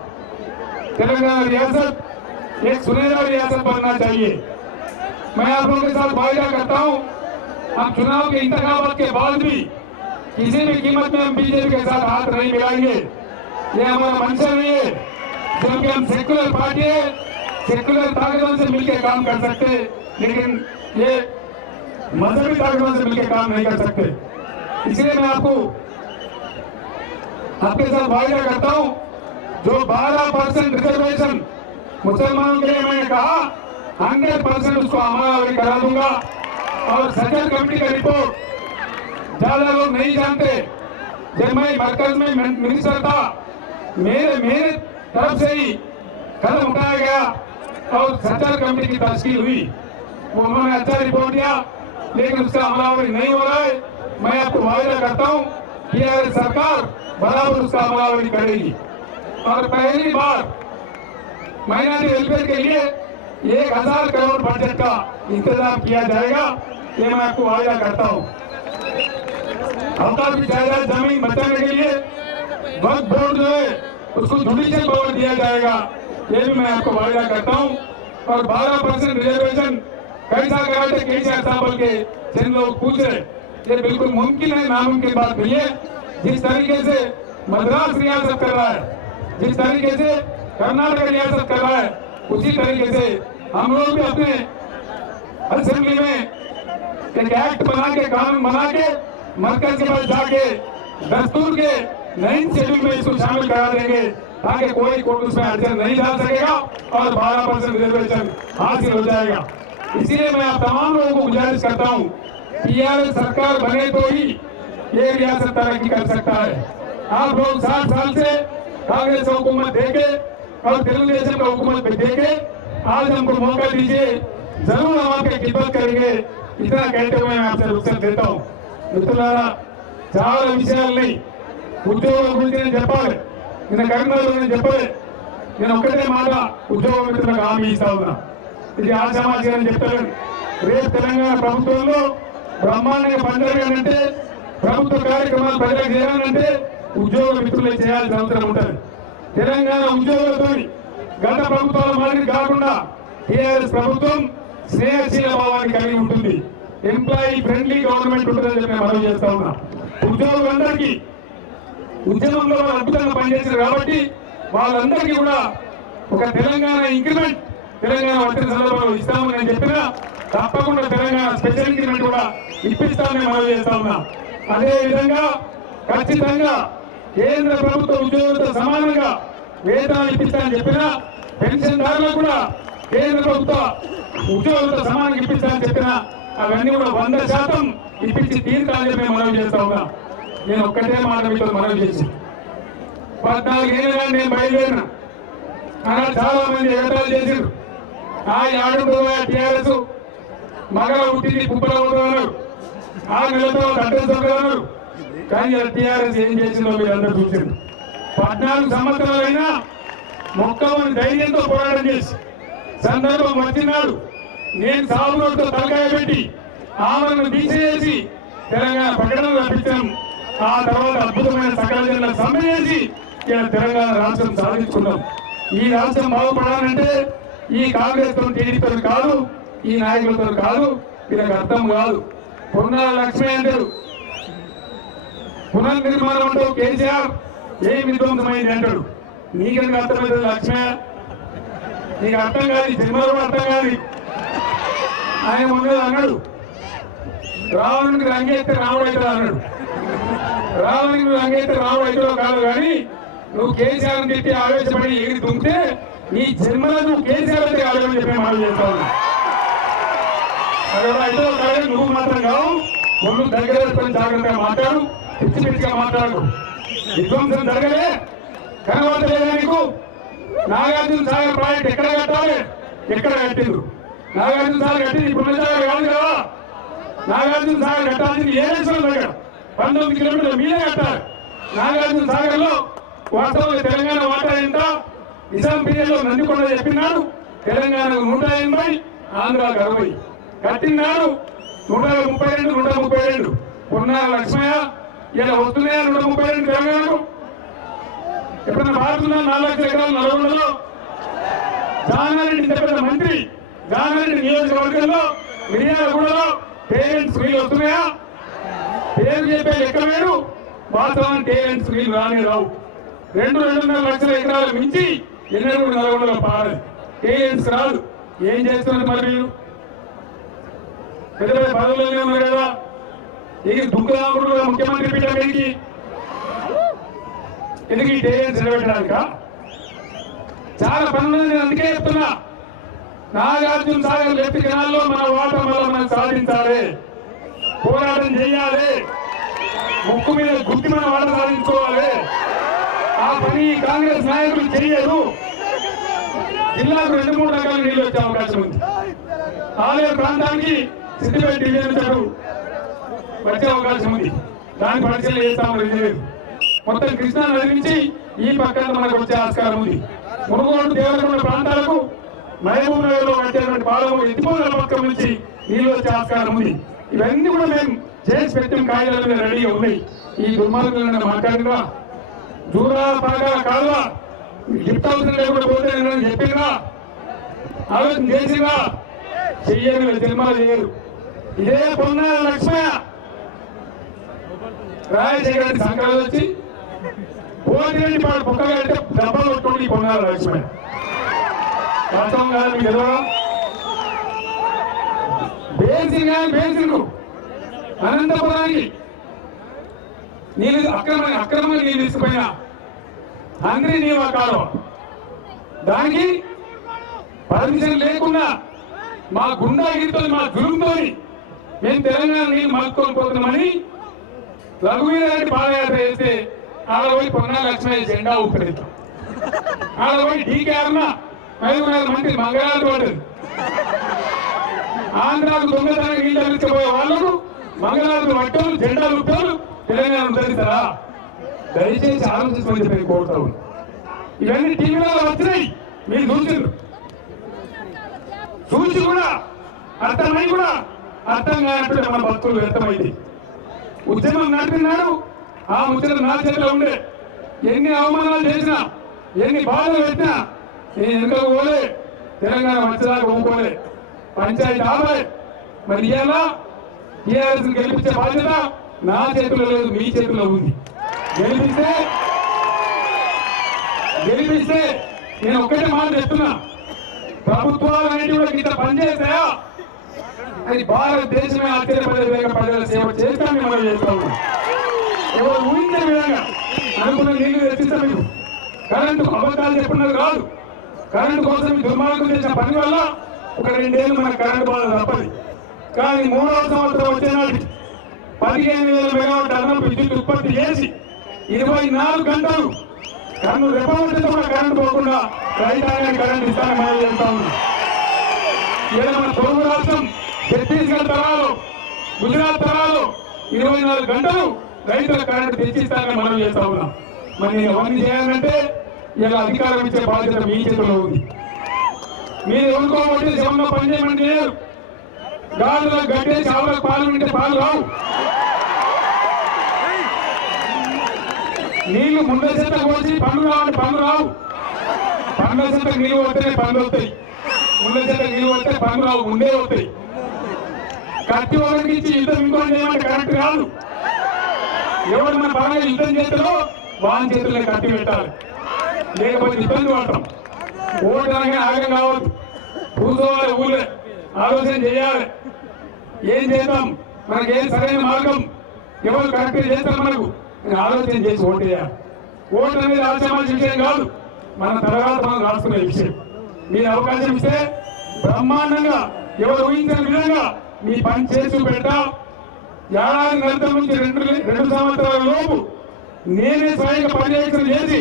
तेलंगाना रियासत एक सुनहरा रियासत बनना चाहिए। मैं आप लोगों के साथ वायदा करता हूँ, हम चुनाव के इंतखाबात के बाद भी किसी भी कीमत में हम बीजेपी के साथ हाथ नहीं मिलाएंगे। ये हमारा मंशा नहीं है। जबकि हम सेकुलर पार्टी है, सेकुलर ताकतों से मिलकर काम कर सकते, लेकिन ये मजहबी ताकतों से मिलकर काम नहीं कर सकते। इसलिए मैं आपके साथ वायदा करता हूं, जो 12% रिजर्वेशन मुसलमानों के लिए मैंने कहा 100% उसको अमल करा दूंगा। और सचल कमेटी का रिपोर्ट ज्यादा लोग नहीं जानते। जब मैं मरकज में मिनिस्टर था, मेरे तरफ से ही कदम उठाया गया और सत्तर कमेटी की तश्कील हुई, वो उन्होंने अच्छा रिपोर्ट दिया, लेकिन उसका अमलावरी नहीं हो रहा है। मैं आपको वायदा करता हूँ कि सरकार बराबर उसका अमलावरी करेगी और पहली बार माइनॉरिटी वेलफेयर के लिए 1000 करोड़ बजट का इंतजाम किया जाएगा, ये मैं आपको वायदा करता हूँ। अवतार की जायदाद जमीन बचाने के लिए वक्फ बोर्ड जो है उसको जुडिशियल पावर दिया जाएगा, ये भी मैं आपको वायदा करता हूँ। और 12% रिजर्वेशन कैसा कराते केसीआर साहब के जिन लोग पूछ रहे, ये बिल्कुल मुमकिन है, नामुमकिन बात नहीं है। जिस तरीके से मद्रास रियासत कर रहा है, जिस तरीके से कर्नाटक रियासत कर रहा है, उसी तरीके से हम लोग भी अपने असेंबली में एक एक्ट बना के, कानून बना के मरकज के पास जाके दस्तूर के 9 शेड्यूल में इसको शामिल करा देंगे, ताकि कोई कोर्ट उसमें अड़चन नहीं डाल सकेगा और 12% रिजर्वेशन हासिल हो जाएगा। इसलिए मैं आप तमाम लोगों को गुजारिश करता हूँ, टीआरएस सरकार बने तो ही ये रियासत तरक्की कर सकता है। आप लोग 60 साल से कांग्रेस हुकूमत देके और तेलुगुदेशम का हुकूमत भी देके आज हमको मौका दीजिए, जरूर हम आपकी खिदमत करेंगे। इतना कहते हुए मैं आपसे रुखसत देता हूँ। మిత్రులారా, చాలా విషయాల్ని ఉద్యోగుల గురించి నేను చెప్పాలి, నిన్న కరీంనగర్లో నేను చెప్పలే. నేను ఒక్కటే మాట ఉద్యోగ మిత్రులకు హామీ ఇస్తా ఉన్నా, ఇది ఆశామాషి అని చెప్తాను. రేపు తెలంగాణ ప్రభుత్వంలో బ్రహ్మాండంగా పనిచేయాలంటే, ప్రభుత్వ కార్యక్రమాలు ప్రజలకు చేయాలంటే ఉద్యోగ మిత్రులే చేయాల్సిన అవసరం ఉంటుంది. తెలంగాణ ఉద్యోగులతో గత ప్రభుత్వాల మాదిరి కాకుండా టీఆర్ఎస్ ప్రభుత్వం స్నేహశీల భావాన్ని కలిగి ఉంటుంది, ఎంప్లాయీ ఫ్రెండ్లీ గవర్నమెంట్ ఉంటుందని చెప్పి నేను మనవి చేస్తా ఉన్నా. ఉద్యోగులందరికీ ఉద్యమంలో వాళ్ళు అద్భుతంగా పనిచేశారు కాబట్టి వాళ్ళందరికీ కూడా ఒక తెలంగాణ ఇంక్రిమెంట్ తెలంగాణ వచ్చిన సందర్భంలో ఇస్తామని నేను చెప్పినా తప్పకుండా తెలంగాణ స్పెషల్ ఇంక్రిమెంట్ కూడా ఇప్పిస్తామని మనవి చేస్తా ఉన్నా. అదే విధంగా ఖచ్చితంగా కేంద్ర ప్రభుత్వ ఉద్యోగులతో సమానంగా వేతనాలు ఇప్పిస్తామని చెప్పినా, పెన్షన్దారులకు కూడా కేంద్ర ప్రభుత్వ ఉద్యోగులతో సమానంగా ఇప్పిస్తామని చెప్పినా అవన్నీ కూడా 100% ఇప్పించి తీరుతామని చెప్పి మనవి చేస్తా ఉన్నా. నేను ఒక్కటే మాట మీతో మనవి చేసి 14 ఏళ్ళుగా నేను బయలుదేరిన, అలా చాలా మంది ఎగతాలు చేశారు. ఆ ఆడుకోవా టీఆర్ఎస్ మగల ఉట్టింది కుప్పల ఉన్నారు, ఆ నెలతో అడ్రస్, కానీ టీఆర్ఎస్ ఏం చేసిందో మీరు అందరూ చూసింది. 14 సంవత్సరాలైనా మొక్కమని ధైర్యంతో పోరాటం చేసి సందర్భం వచ్చినాడు నేను సాగుతో తలకాయ పెట్టి ఆమెను తీసేసి తెలంగాణ ప్రకటన రప్పించాం. ఆ తర్వాత అద్భుతమైన సకల జనుల సమ్మె చేసి ఇలా తెలంగాణ రాష్ట్రం సాధించుకున్నాం. ఈ రాష్ట్రం బాగుపడాలంటే ఈ కాంగ్రెస్ తో టీడీపీతో కాదు, ఈ నాయకులతో కాదు, వీళ్ళకి అర్థం కాదు. పునః లక్ష్మి అంటారు, పునర్నిర్మాణం అంటూ కేసీఆర్ ఏం విధ్వంసమైంది అంటాడు. నీకెందుకు అర్థమవుతుంది లక్ష్మి? నీకు అర్థం కాదు, జన్మలో కూడా అర్థం కాదు. ఆయన ముందు అన్నాడు, రావణునికి రంగేస్తే రాముడు అవుతాడు అన్నాడు. రావణునికి రంగేస్తే రాముడు అవుతాడో కాదు, కానీ నువ్వు కేసీఆర్ తిట్టి ఆవేశపడి ఎగిరి దుంకితే నీ జన్మలో నువ్వు కేసీఆర్ అయితే కాదని చెప్పి మనం చేస్తావు. అయితే కాదు, నువ్వు మాత్రం కావు, ముందు దగ్గర పెట్టుకొని జాగ్రత్తగా మాట్లాడు, పిచ్చి పిచ్చిగా మాట్లాడు. విధ్వంసం జరగలే, కనబడలేదా నీకు? నాగార్జున సాగర్ ప్రాజెక్ట్ ఎక్కడ కట్టాలి, ఎక్కడ కట్టిండ్రు? నాగార్జున సాగర్ కట్టింది పుణ్యసాగర్ కాదు కదా. నాగార్జున సాగర్ కట్టాల్సింది ఏలేశ్వరం దగ్గర 19 కిలోమీటర్ల మీదే కట్టాలి. నాగార్జున సాగర్ లో వాస్తవంగా తెలంగాణ వాటా ఎంత? నిజాం పీరియడ్ లో నందికొండ చెప్పినాడు, తెలంగాణకు 180, ఆంధ్రాకు 60 కట్టినాడు. 132, 132 పున్నా లక్ష్మయ్య ఇలా వస్తున్నాయా? 132 తెలంగాణకు ఎప్పుడన్నా భారతున్నా 4 లక్షల ఎకరాలు నల్గొండలో. జానారెడ్డి పెద్ద మంత్రి, జానారెడ్డి నియోజకవర్గంలో మిర్యాలగూడలో పేరెంట్స్ వీళ్ళు వస్తున్నాయా? పేరు చెప్పే లెక్క వేరు, వాస్తవానికి పేరెంట్స్ వీళ్ళు రాని రావు. 2-2.5 లక్షల ఎకరాలు మించి ఎన్నడూ నల్గొండలో పారాలి, పేరెంట్స్ రాదు. ఏం చేస్తున్నారు మరి మీరు? పెద్ద పెద్ద పదవుల్లోనే ఉన్నారు కదా. ఇది దుఃఖరాముడు ముఖ్యమంత్రి పీఠ మీదకి ఎందుకు ఈ పేరెంట్స్ నిలబెట్టడానిక? చాలా పనులు నేను అందుకే చెప్తున్నా, నాగార్జున సాగర్ లెఫ్ట్ కెనాల్లో మన వాటా వల్ల మనం సాధించాలి, పోరాటం చేయాలి, ముక్కు మీద గుర్తి మన వాట సాధించుకోవాలి. ఆ పని కాంగ్రెస్ నాయకులు చేయరు. జిల్లాకు 2-3 రకాల నీళ్లు వచ్చే అవకాశం ఉంది. ఆలయ ప్రాంతానికి సిద్దిపేట డివిజన్ చెరువు వచ్చే అవకాశం ఉంది. దాని పరిశీలన చేస్తామని లేదు. మొత్తం కృష్ణా నది నుంచి ఈ పక్కన మనకు వచ్చే ఆస్కారం ఉంది. మునుగోడు దేవరకొండ ప్రాంతాలకు మహబూబ్ నగర్ లో వచ్చేటువంటి పాలము ఎత్తిపోతల పక్కన నుంచి నీళ్లు వచ్చే ఆస్కారం ఉంది. ఇవన్నీ కూడా మేము చేసి పెట్టిన కాగితాల మీద రెడీగా ఉన్నాయి. ఈ దుర్మార్గులను మాట్లాడినా దూరా బాగా కాదువా లిఫ్ట్ హౌస్ లేకుండా పోతే చెప్పినా ఆలోచన చేసినా చెయ్యని జన్మలు చేయరు. ఇదే పొన్నాల లక్ష్మయ్య రాజశేఖర సంఘాలు వచ్చి పోటీ పాడు పుక్కగా అంటే డబ్బలు కొట్టుకుంటే ఈ పొన్నాల లక్ష్మయ్య వాస్తవం కాదు. మీకు ఎదురు బేసిన్ అనంతపురానికి నీళ్ళు అక్రమంగా నీళ్ళు తీసుకుపోయినా అందరి నీవా కాలువ దానికి పర్మిషన్ లేకుండా మా గుండాగిరితో మా జులుంతో మేము తెలంగాణ నీళ్ళు మార్చుకొని పోతున్నామని రఘువీరారెడ్డి పాదయాత్ర చేస్తే ఆడ పోయి పొన్నాల లక్ష్మయ్య జెండా ఊపిరిస్తాం. ఆడ పోయి డీకే అన్న 5 మంది మంగళాలు పడ్డది. ఆంధ్రాకు దొంగతనానికి నీళ్ళు అందించబోయే వాళ్లకు మంగళాలు పట్టలు జెండా ఊపారు తెలంగాణ ఉద్ధరిస్తారా? దయచేసి ఆలోచించమని చెప్పి కోరుతా ఉంది. ఇవన్నీ టీవీలలో వచ్చినాయి, మీరు చూసి కూడా అర్థమై కూడా అర్థం కానట్టు మన భక్తులు వ్యర్థమైంది. ఉద్యమం నడిపినాడు ఆ ముచ్చట నా చేతిలో ఉండే. ఎన్ని అవమానాలు చేసినా ఎన్ని బాధలు పెట్టినా నేను ఎందుకు పోలే, తెలంగాణ వచ్చేదాకా ఊకోలే. పంచాయతీ ఆపే మరి ఇవాళ టీఆర్ఎస్ గెలిపించే బాధ్యత నా చేతిలో లేదు, మీ చేతిలో ఉంది. గెలిపిస్తే నేను ఒక్కటే మాట చెప్తున్నా, ప్రభుత్వాలు అనేవి కూడా ఇంత పనిచేస్తాయా అది భారతదేశమే ఆశ్చర్యపడే విధంగా ప్రజల సేవ చేస్తామని మనం చేస్తా ఉన్నాం. ఎవరు ఊహించే విధంగా అనుకున్న నీళ్లు తెచ్చిస్తాం. మీకు కరెంటు అబద్ధాలు చెప్పున్నది కాదు. కరెంటు కోసం దుర్మార్గం చేసిన పని వల్ల ఒక 2 ఏళ్ళు మనకు కరెంటు బాధ తప్పది. కానీ 3వ సంవత్సరం వచ్చే నాటికి 15,000 మెగావాట్ అదనపు విద్యుత్ ఉత్పత్తి చేసి 24 గంటలు కన్ను రెప్పవలతో కూడా కరెంటు పోకుండా రైతాంగానికి కరెంటు ఇస్తానని మనం చేస్తా ఉన్నాం. ఇలా మన పొరుగు రాష్ట్రం ఛత్తీస్గఢ్ తరాలు, గుజరాత్ తరాలు 24 గంటలు రైతుల కరెంటు తెచ్చిస్తానని మనం చేస్తా ఉన్నాం. మరి నేను అవన్నీ చేయాలంటే ఇలా అధికారం ఇచ్చే బాధ్యత మీ చేతిలో ఉంది. మీరు ఎవరుకోబట్టి శవంలో పనిచేయమని లేరు. గాడులకు గట్టేసి ఆవులకు పాలు వింటే పాలు రావు. నీళ్లు ముంద చెత్త కోసి పండ్లు రావంటే పండ్లు రావు. పండ్ల చెత్త నీళ్ళు వస్తేనే పండ్లు వస్తాయి. ముంద చెత్త నీళ్ళు వస్తే పండ్లు రావు, ముందే వస్తాయి. కత్తి ఒకరికి ఇచ్చి యుద్ధం ఇంకోటి ఏమంటే కరెక్ట్ కాదు. ఎవరు మన బాగా యుద్ధం చేస్తారో వాని చేతుల్లో కత్తి పెట్టాలి, లేకపోతే ఇబ్బంది పడతాం. ఓటానికి ఆగం కావద్దు. కూర్చోవాలి, ఊళ్ళే ఆలోచన చేయాలి. ఏం చేద్దాం, మనకి ఏం సరైన మార్గం, ఎవరు కరెక్ట్ చేస్తారు మనకు ఆలోచన చేసి ఓటేయాలి. ఓటు అనేది ఆశామాషి విషయం కాదు, మన తర్వాత మనం రాసుకునే విషయం. మీరు అవకాశం ఇస్తే బ్రహ్మాండంగా ఎవరు ఊహించిన విధంగా మీ పని చేసి పెడతా. ఏడాది నలభై నుంచి 2 సంవత్సరాల లోపు నేనే స్వయంగా పర్యవేక్షణ చేసి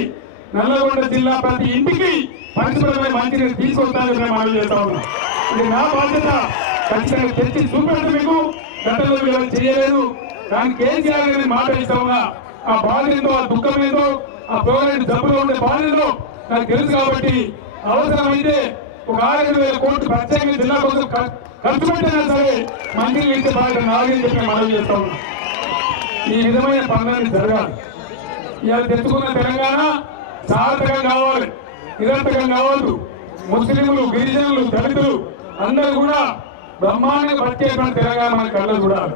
నల్లగొండ జిల్లా ప్రతి ఇంటికి పరిశుభ్రమైన మంచినీరు తీసుకొస్తానని మేము అమలు చేస్తా ఉన్నాం. ఇది నా బాధ్యత. ఖచ్చితంగా తెచ్చి చూపెడతా. మీకు గతంలో మీరు చేయలేదు, కానీ కేసీఆర్ గారి మాట ఇస్తా ఉన్నా. ఆ బాధ ఏందో, ఆ దుఃఖం ఏందో, ఆ ప్రోగ్రాం జబ్బులో ఉండే బాధ ఏందో నాకు తెలుసు. కాబట్టి అవసరమైతే ఒక 6,000 కోట్లు ప్రత్యేకంగా జిల్లా కోసం ఖర్చు పెట్టినా సరే మంచినీళ్ళు ఇచ్చే బాధ్యత నాగని చెప్పి మనం చేస్తా ఉన్నాం. ఈ విధమైన పనులన్నీ జరగాలి. ఇవాళ తెచ్చుకున్న తెలంగాణ సార్థకం కావాలి, నిరంతకం కావద్దు. ముస్లింలు, గిరిజనులు, దళితులు అందరూ కూడా బ్రహ్మాండంగా బతికేటువంటి తెలంగాణ మన కళ్ళ చూడాలి.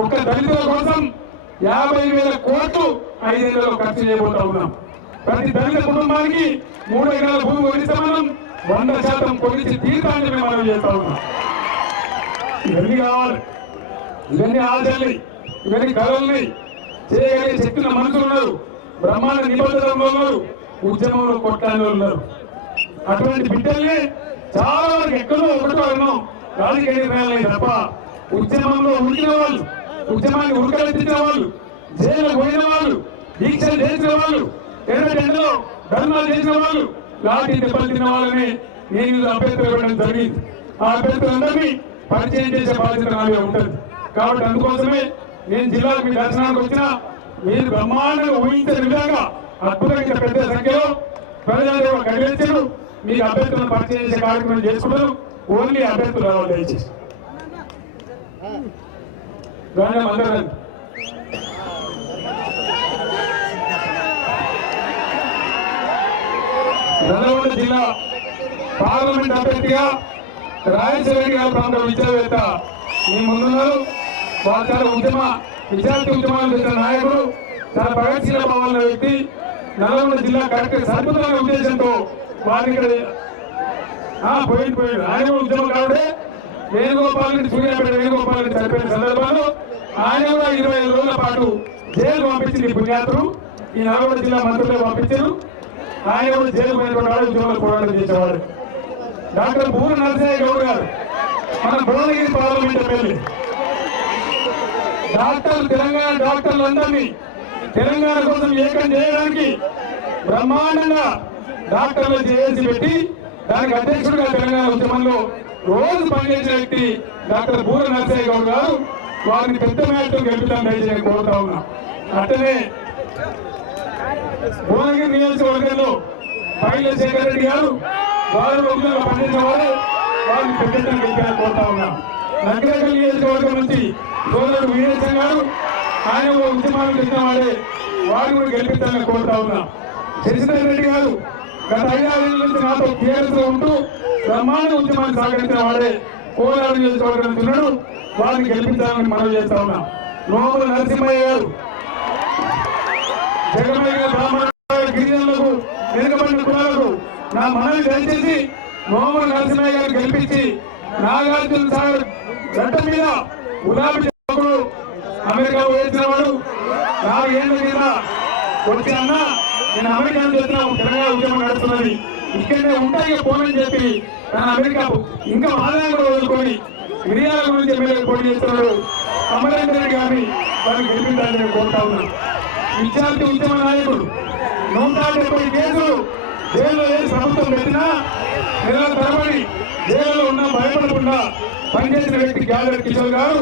ఒక్క దళితుల కోసం 50,000 కోట్లు 5 ఏళ్లలో ఖర్చు చేయబోతా ఉన్నాం. ప్రతి దళిత కుటుంబానికి 3 ఎకరాల భూమి కొనిస్తే మనం 100% కొనిసి తీర్థాన్ని మేము మనం చేస్తా ఉన్నాం. ఇవన్నీ కావాలి, ఇవన్నీ ఆశల్ని, ఇవన్నీ కళల్ని చేయగలిగే శక్తున్న మనుషులు ఉన్నారు. బ్రహ్మాండ నిబద్ధతలో ఉన్నారు, ఉద్యమంలో కొట్లాడిన ఉన్నారు. అటువంటి బిడ్డల్ని చాలా వరకు ఎక్కడో ఒకటో అన్నాం రాజకీయ నిర్ణయాలే తప్ప ఉద్యమంలో ఉడికిన వాళ్ళు, ఉద్యమాన్ని ఉడకలెత్తిన వాళ్ళు, జైలుకు పోయిన వాళ్ళు, దీక్షలు చేసిన వాళ్ళు, ఎర్రటెండలో ధర్నాలు చేసిన వాళ్ళు, లాఠీ దెబ్బలు తిన్న వాళ్ళని నేను అభ్యర్థులు ఇవ్వడం జరిగింది. ఆ అభ్యర్థులందరినీ పరిచయం చేసే బాధ్యత నా మీద ఉంటుంది. కాబట్టి అందుకోసమే నేను జిల్లాకు మీ దర్శనానికి వచ్చినా మీరు బ్రహ్మాండంగా ఊహించిన విధంగా అద్భుతంగా పెద్ద సంఖ్యలో ప్రజలు కనిపించరు. మీకు అభ్యర్థులను పరిచయం చేసే కార్యక్రమం చేసుకుంటారు. ఓన్లీ అభ్యర్థులు రావాలి దయచేసి. అందరూ నల్గొండ జిల్లా పార్లమెంట్ అభ్యర్థిగా రాయచూరి గారి ప్రాంత విద్యావేత్త మీ ముందున్నారు. వారు చాలా విద్యార్థి ఉద్యమాలు చేసిన నాయకుడు, చాలా ప్రగతిశీల భావాల వ్యక్తి. నల్గొండ జిల్లా కలెక్టర్ సరిపోతున్న ఉద్దేశంతో వారిని ఇక్కడ పోయింది. ఆయన ఉద్యమకారుడే. వేణుగోపాల్ రెడ్డి, సూర్యాపేట వేణుగోపాల్ రెడ్డి చనిపోయిన సందర్భంలో ఆయన కూడా 25 రోజుల పాటు జైలు పంపించింది పుణ్యాత్రులు. ఈ నల్గొండ జిల్లా మంత్రులే పంపించారు. ఆయన కూడా జైలు పోయినటువంటి ఉద్యోగాలు పోరాటం చేసేవాడు. డాక్టర్ పూర్ణ నరసింహ గౌడ్ గారు మన భువనగిరి పార్లమెంట్ ఎమ్మెల్యే. తెలంగాణ డాక్టర్లందరినీ తెలంగాణ కోసం ఏకం చేయడానికి బ్రహ్మాండంగా డాక్టర్లు చేసి పెట్టి దానికి అధ్యక్షుడిగా తెలంగాణ ఉద్యమంలో రోజు పనిచేసిన వ్యక్తి డాక్టర్ పూర్ణ నరసింహ గౌడ్ గారు. వారిని పెద్ద మేరతో గెలుపుతాను దయచేసి కోరుతా ఉన్నా. అట్టనే భువనగిరి నియోజకవర్గంలో పైల శేఖర్ రెడ్డి గారు వారు ఉద్యోగంలో పనిచేసిన వారు వారిని పెద్ద గెలిపారని కోరుతా ఉన్నా. నగరేకల్ నియోజకవర్గం నుంచి సోదరుడు వీరేశం గారు ఆయన ఉద్యమాలు చేసిన వాడే, వారు కూడా గెలిపించాలని కోరుతా ఉన్నా. శశిధర్ రెడ్డి గారు గత 5-6 ఏళ్ల నుంచి నాతో టీఆర్ఎస్ లో ఉంటూ బ్రహ్మాండ ఉద్యమాన్ని సాగించిన వాడే కోలారు నియోజకవర్గం నుంచి ఉన్నాడు. వారిని గెలిపించాలని మనవి చేస్తా ఉన్నా. నోముల నరసింహయ్య గారు జగమయ్య బ్రాహ్మణ గిరిజనులకు వెనుకబడిన కులాలకు నా మనవి దయచేసి నోముల నరసింహయ్య గారు గెలిపించి నాగార్జున సాగర్ గడ్డ మీద గులాబీ అమెరికా వేసిన వాడు 4 ఏళ్ల కింద వచ్చి అన్న నేను అమెరికా చేసిన తెలంగాణ ఉద్యమం నడుస్తున్నది, ఇక్కడనే ఉంటాయి పోనని చెప్పి తన అమెరికా ఇంకా ఆదాయం వదులుకొని మిరియాల గురించి ఎమ్మెల్యే పోటీ చేస్తున్నాడు అమరేందర్ రెడ్డి గారిని వారిని గెలిపించాలని కోరుతా ఉన్నా. విద్యార్థి ఉద్యమ నాయకుడు 170 కేసులు జైల్లో వేసి ప్రభుత్వం పెట్టినా నెలల తరబడి జైల్లో ఉన్న భయపడకుండా పనిచేసిన వ్యక్తి గ్యాలరీ కిషోర్ గారు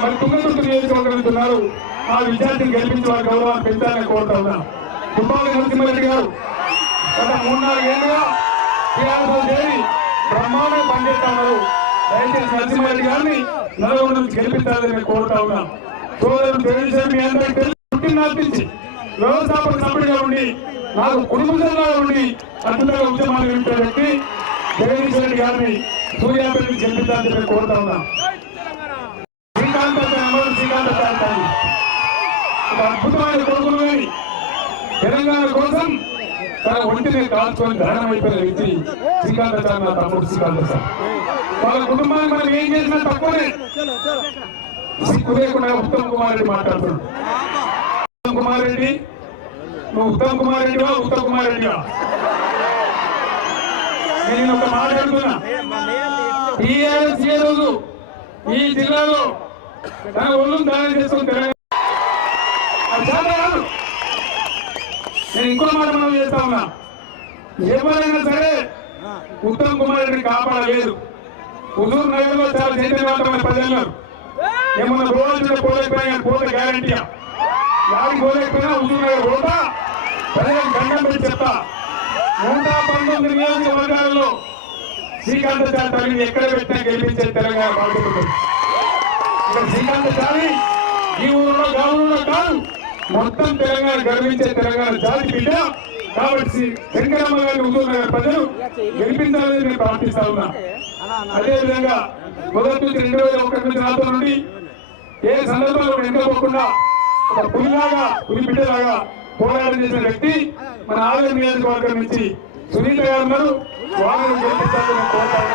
మరి తుంగతుర్తి నియోజకవర్గం. ఆ విద్యార్థిని గెలిపించి వారి గౌరవాన్ని పెంచాలని కోరుతా ఉన్నా. తుపాలి నరసింహారెడ్డి గారు గత 3-4 ఏళ్ళుగా టీఆర్ఎస్ చేరి బ్రహ్మాండంగా పనిచేస్తా ఉన్నారు. దయచేసి నరసింహారెడ్డి గారిని నల్గొండ నుంచి గెలిపించాలని కోరుతా ఉన్నా. సోదరుడు జగదీశ్వర్ మీ అందరికీ తెలిసి పుట్టినర్పించి వ్యవస్థాపక సభ్యుడిగా ఉండి నాకు కుటుంబంగా ఉండి అద్భుతంగా ఉద్యమాలు నింపే వ్యక్తి జగదీశ్వర్ రెడ్డి గారిని సూర్యాపేట నుంచి గెలిపించాలని కోరుతా ఉన్నా. శ్రీకాంతాచారి ఒక అద్భుతమైన కొడుకులు కానీ తెలంగాణ కోసం తన ఒంటిని కాల్చుకొని ధారణం అయిపోయిన వ్యక్తి శ్రీకాంతాచారి, నా తమ్ముడు శ్రీకాంతాచారి. వాళ్ళ కుటుంబానికి మనం ఏం చేసినా తక్కువనే. సిక్కు లేకుండా ఉత్తమ్ కుమార్ రెడ్డి మాట్లాడుతున్నాడు. ఉత్తమ్ కుమార్ రెడ్డి, నువ్వు ఉత్తమ్ కుమార్ రెడ్డివా ఉత్తమ్ కుమార్ రెడ్డివా? నేను ఒక మాట్లాడుతున్నా. టీఆర్ఎస్ ఏ రోజు ఈ జిల్లాలో తన ఒళ్ళును దానం చేసుకుని తెలంగాణ నేను ఇంకో మాట మనం చేస్తా ఉన్నా. ఎవరైనా సరే ఉత్తమ్ కుమార్ రెడ్డిని కాపాడలేదు. హుజూర్ నగర్ లో చాలా చైతన్యవంతమైన ప్రజలు ఏమన్నా రోజు పోలేకపోయినా పోతే గ్యారంటీయా యాడికి పోలేకపోయినా హుజూర్ నగర్ పోతా ప్రజలకు దండం పెట్టి చెప్తా. 119 నియోజకవర్గాలలో శ్రీకాంతాచారి తల్లిని ఎక్కడ పెట్టినా గెలిపించే తెలంగాణ బాగుంటుంది. ఇక్కడ శ్రీకాంతాచారి ఈ ఊరిలో గౌరవంలో కాదు, మొత్తం తెలంగాణ గర్వించే తెలంగాణ జాతి బిడ్డ. కాబట్టి శంకరమ్మ గారిని హుజూర్ నగర్ ప్రజలు గెలిపించాలని నేను ప్రార్థిస్తా ఉన్నా. అదేవిధంగా మొదటి 2001 నుంచి నాతో నుండి ఏ సందర్భంలో వెనుకపోకుండా ఒక పులి బిడ్డలాగా పోరాటం చేసిన వ్యక్తి మన ఆలయం నియోజకవర్గం నుంచి సునీత గారు ఉన్నారు. వారిని గెలిపించాలని కోరుతాను.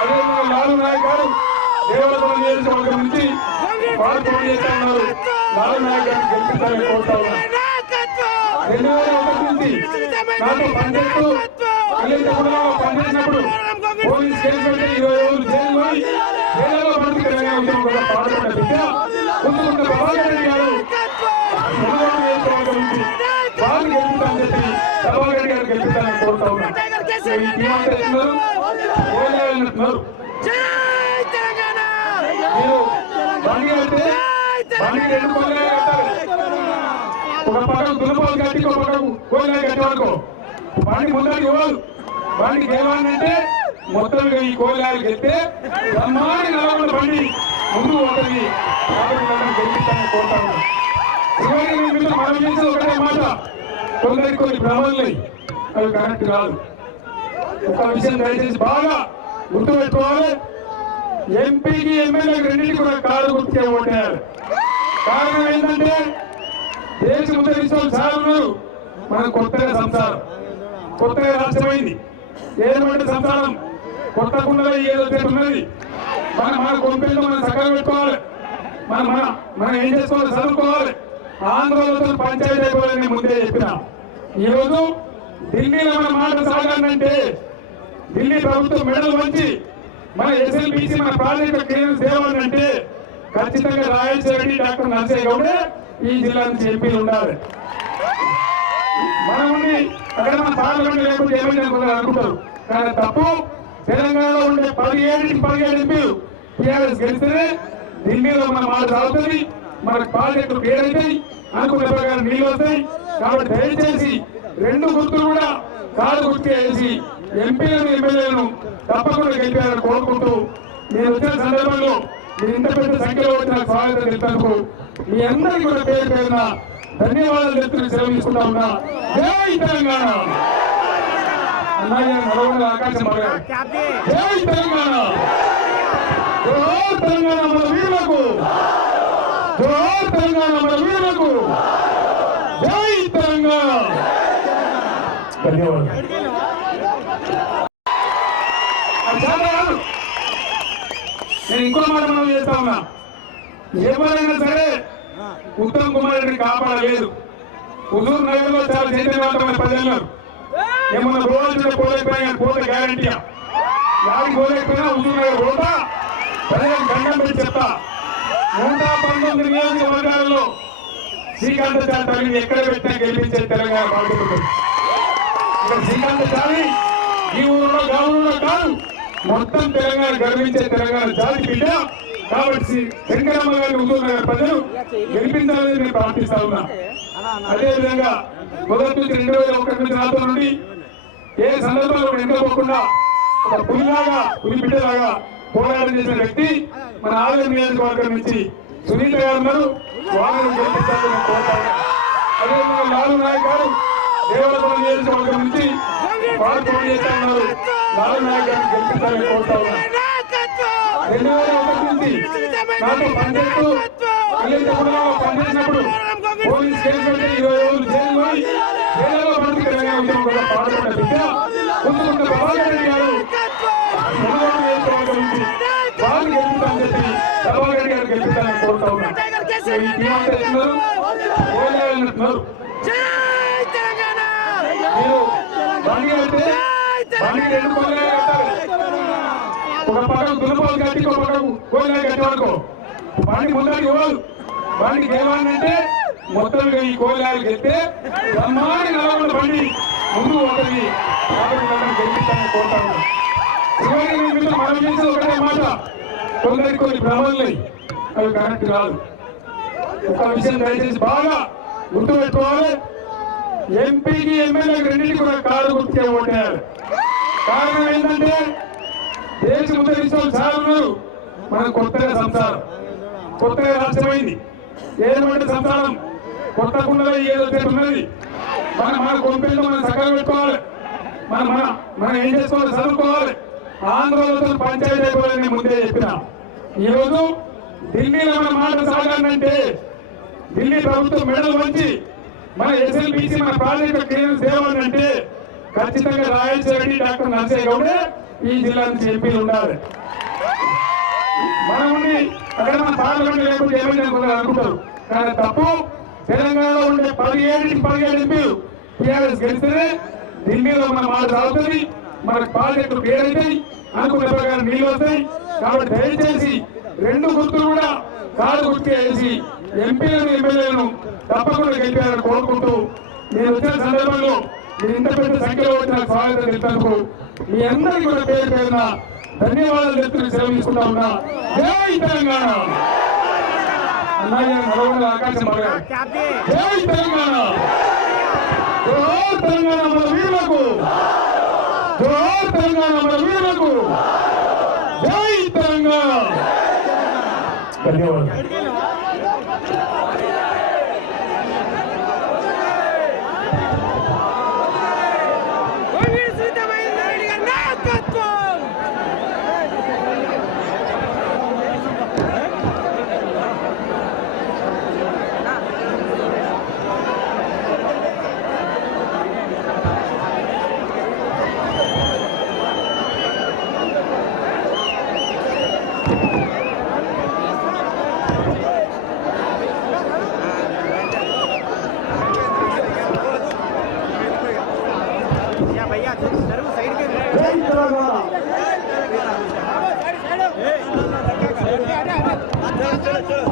అదేవిధంగా లాలు నాయక్ గారు దేవరకొండ నియోజకవర్గం నుంచి వారు పోటీ చేస్తా ఉన్నారు. లాలు నాయక్ గారిని గెలిపించాలని కోరుతా ఉన్నారు. 2001 నుంచి నాతో పనిచేస్తూ పనిచేసినప్పుడు పోలీస్ కేసు పెట్టి 20 రోజులు జైల్లో పడుతూ తెలంగాణ ఉద్యమం కూడా పాల్గొన్న బిడ్డ కొంత ప్రభాకర్ రెడ్డి గారు నియోజకవర్గం నుంచి వారిని గెలుపుతామని చెప్పి ప్రభాకర్ రెడ్డి గారు గెలుపుతానని కోరుతా ఉన్నారు. కోలేయాలంటున్నారు. మీరు బండి కడితే బండి 2 కోలేయాలు కట్టాలి. ఒక పక్కకు దున్నపోలు కట్టి ఒక పక్కకు కోలేయాలు కట్టేవాడుకో బండి ముందరికి ఇవ్వదు. బండి గెలవాలంటే మొత్తం ఈ కోలేయాలు గెలిస్తే బ్రహ్మాండ నలభై బండి ముందు పోతుంది. కాబట్టి గెలిపిస్తానని కోరుతా ఉన్నాం. చివరికి మనం చేసే ఒకటే మాట, కొందరికి కొన్ని భ్రమలున్నాయి, అవి కరెక్ట్ కాదు. ఒక విషయం దయచేసి బాగా గుర్తుపెట్టుకోవాలి. ఎంపీకి ఎమ్మెల్యేకి రెండింటికి కూడా కారు గుర్తుకే ఓటేయాలి. కారణం ఏంటంటే దేశం ఉద్ధరించిన సార్ ఉన్నారు. మనం కొత్తగా సంసారం, కొత్తగా రాష్ట్రమైంది. ఏమంటే సంసారం కొత్త కుండలో ఏదో ఉన్నది. మన కొంపెల్లో మనం సకలం పెట్టుకోవాలి. మనం ఏం చేసుకోవాలి, చదువుకోవాలి. ఆంధ్రలో పంచాయతీ అయిపోవాలని ముందే చెప్పిన. ఈరోజు ఢిల్లీలో మన మాట సాగాలంటే ఢిల్లీ ప్రభుత్వం మెడలు వంచి మన ఎస్ఎల్బీసీ మన ప్రాజెక్టు క్లియరెన్స్ తేవాలంటే ఖచ్చితంగా రాయలసీమ డాక్టర్ నరసయ్య గౌడే ఈ జిల్లా నుంచి ఎంపీలు ఉండాలి. మనం అక్కడ మన పార్లమెంట్ లేకపోతే ఏమైనా అనుకుంటారు, కానీ తప్పు. తెలంగాణలో ఉండే 17 ఎంపీలు టీఆర్ఎస్ గెలిస్తే ఢిల్లీలో మన మాట సాగుతుంది, మన ప్రాజెక్టులు క్లియర్ అవుతాయి, అనుకున్న ప్రకారం నీళ్ళు వస్తాయి. కాబట్టి దయచేసి 2 గుర్తులు కూడా కారు గుర్తు వేసి ఎంపీలను ఎమ్మెల్యేలను తప్పకుండా గెలిపారని కోరుకుంటూ, నేను వచ్చిన సందర్భంలో మీరు ఇంత పెద్ద సంఖ్యలో వచ్చిన స్వాగతం తెలిపేందుకు మీ అందరికీ కూడా పేరు పేరున ధన్యవాదాలు చెప్తున్న సెలవు తీసుకుంటా ఉన్నా. జై తెలంగాణ. అన్నయ్య నల్గొండ ఆకాశం పడగారు. జై తెలంగాణ. జోహార్ తెలంగాణ మన వీరులకు. జోహార్ తెలంగాణ మన వీరులకు. జై తెలంగాణ. ధన్యవాదాలు. నేను ఇంకో మాట మనం చేస్తా ఉన్నా. ఎవరైనా సరే ఉత్తమ్ కుమార్ రెడ్డిని కాపాడలేదు. హుజూర్ నగర్ లో చాలా చైతన్యవంతమైన ప్రజలు ఏమన్నా రోజు పోలేకపోయినా పోతే గ్యారంటీయా. యాడికి పోలేకపోయినా హుజూర్ నగర్ పోతా ప్రజలకు దండం పెట్టి చెప్తా. 119 నియోజకవర్గాలలో శ్రీకాంతాచారి ఎక్కడ పెట్టినా గెలిపించే తెలంగాణ బాధ్యత. ఇక్కడ శ్రీకాంతాచారి ఈ ఊరిలో గౌరవంలో కాదు, మొత్తం తెలంగాణ గర్వించే తెలంగాణ జాతి బిడ్డ. కాబట్టి వెంకటమ్మ గారిని హుజూర్ నగర్ ప్రజలు గెలిపించాలని నేను ప్రార్థిస్తా ఉన్నా. అదేవిధంగా మొదటి నుంచి 2001 నుంచి నాతో నుండి ఏ సందర్భంలో ఎన్నుకోకుండా ఒక పులిలాగా పులి బిడ్డలాగా పోరాటం చేసిన వ్యక్తి మన ఆలయం నియోజకవర్గం నుంచి సునీత గారు ఉన్నారు. వాళ్ళని గెలిపించాలని నేను కోరుతాను. అదేవిధంగా లాలు నాయక్ గారు దేవరకొండ నియోజకవర్గం నుంచి వాళ్ళు పోటీ చేస్తా ఉన్నారు. లాలు నాయక్ గారిని గెలిపించాలని కోరుతా ఉన్నా. 2001 నుంచి నాతో పనిచేస్తూ పనిచేసినప్పుడు పోలీస్ కేసు పెట్టి 20 రోజులు జైల్లో పడుతూ తెలంగాణ ఉద్యమం కూడా పాల్గొన్న బిడ్డ కొంత ప్రభాకర్ రెడ్డి గారు నుంచి వాళ్ళు గెలుపుతామని చెప్పి ప్రభాకర్ రెడ్డి గారు గెలుపుతానని కోరుతా ఉన్నారు. ఈ టీమంతా ఇస్తున్నారు, కోలేయాలంటున్నారు. మీరు బండి కడితే బండి 2 కోలేయాలు కట్టాలి. ఒక పక్కకు దున్నపోలు కట్టి ఒక పక్కకు కోలేయాలు కట్టేవాడుకో బండి ముందరికి ఇవ్వదు. బండి గెలవాలంటే మొత్తం ఈ కోలేయాలు గెలిస్తే బ్రహ్మాండ నలభై బండి ముందు పోతుంది. కాబట్టి గెలిపిస్తానని కోరుతా ఉన్నాం. చివరికి మనం చేసే ఒకటే మాట, కొందరికి కొన్ని భ్రమలున్నాయి, అవి కరెక్ట్ కాదు. ఒక విషయం దయచేసి బాగా గుర్తుపెట్టుకోవాలి. ఎంపీకి ఎమ్మెల్యేకి రెండింటికి కూడా కారు గుర్తుకే ఓటేయాలి. కారణం ఏంటంటే దేశం ఉద్ధరించిన సార్ ఉన్నారు. మనం కొత్తగా సంసారం, కొత్తగా రాష్ట్రమైంది. ఏమంటే సంసారం కొత్త కుండలో ఏదో ఉన్నది. మన కొంపెల్లో మనం సకలం పెట్టుకోవాలి. మనం ఏం చేసుకోవాలి, చదువుకోవాలి. ఆంధ్రలో పంచాయతీ అయిపోవాలని ముందే చెప్పిన. ఈరోజు ఢిల్లీలో మన మాట సాగాలంటే ఢిల్లీ ప్రభుత్వం మెడలు వంచి మన ఎస్ఎల్బీసీ మన ప్రాజెక్టు క్లియరెన్స్ తేవాలంటే ఖచ్చితంగా రాయలసీమ డాక్టర్ నరసయ్య గౌడే ఈ జిల్లా నుంచి ఎంపీలు ఉండాలి. మనం అక్కడ మన పార్లమెంట్ లేకపోతే ఏమైనా అనుకుంటారు, కానీ తప్పు. తెలంగాణలో ఉండే 17 ఎంపీలు టీఆర్ఎస్ గెలిస్తే ఢిల్లీలో మన మాట సాగుతుంది, మన ప్రాజెక్టులు క్లియర్ అవుతాయి, అనుకున్న ప్రకారం నీళ్ళు వస్తాయి. కాబట్టి దయచేసి 2 గుర్తులు కూడా కారు గుర్తు వేసి ఎంపీలను ఎమ్మెల్యేలను తప్పకుండా గెలిపారని కోరుకుంటూ, నేను వచ్చిన సందర్భంలో మీరు ఇంత పెద్ద సంఖ్యలో వచ్చిన స్వాగతం తెలిపేందుకు మీ అందరికీ కూడా పేరు పేరున ధన్యవాదాలు చెప్తున్న సెలవు తీసుకుంటా ఉన్నా. జై తెలంగాణ. అన్నయ్య నడవల ఆకాశం పడగారు. జై తెలంగాణ. జోహార్ తెలంగాణ మన వీరులకు. జోహార్ తెలంగాణ మన వీరులకు. జై తెలంగాణ. ధన్యవాదాలు. चलो चलो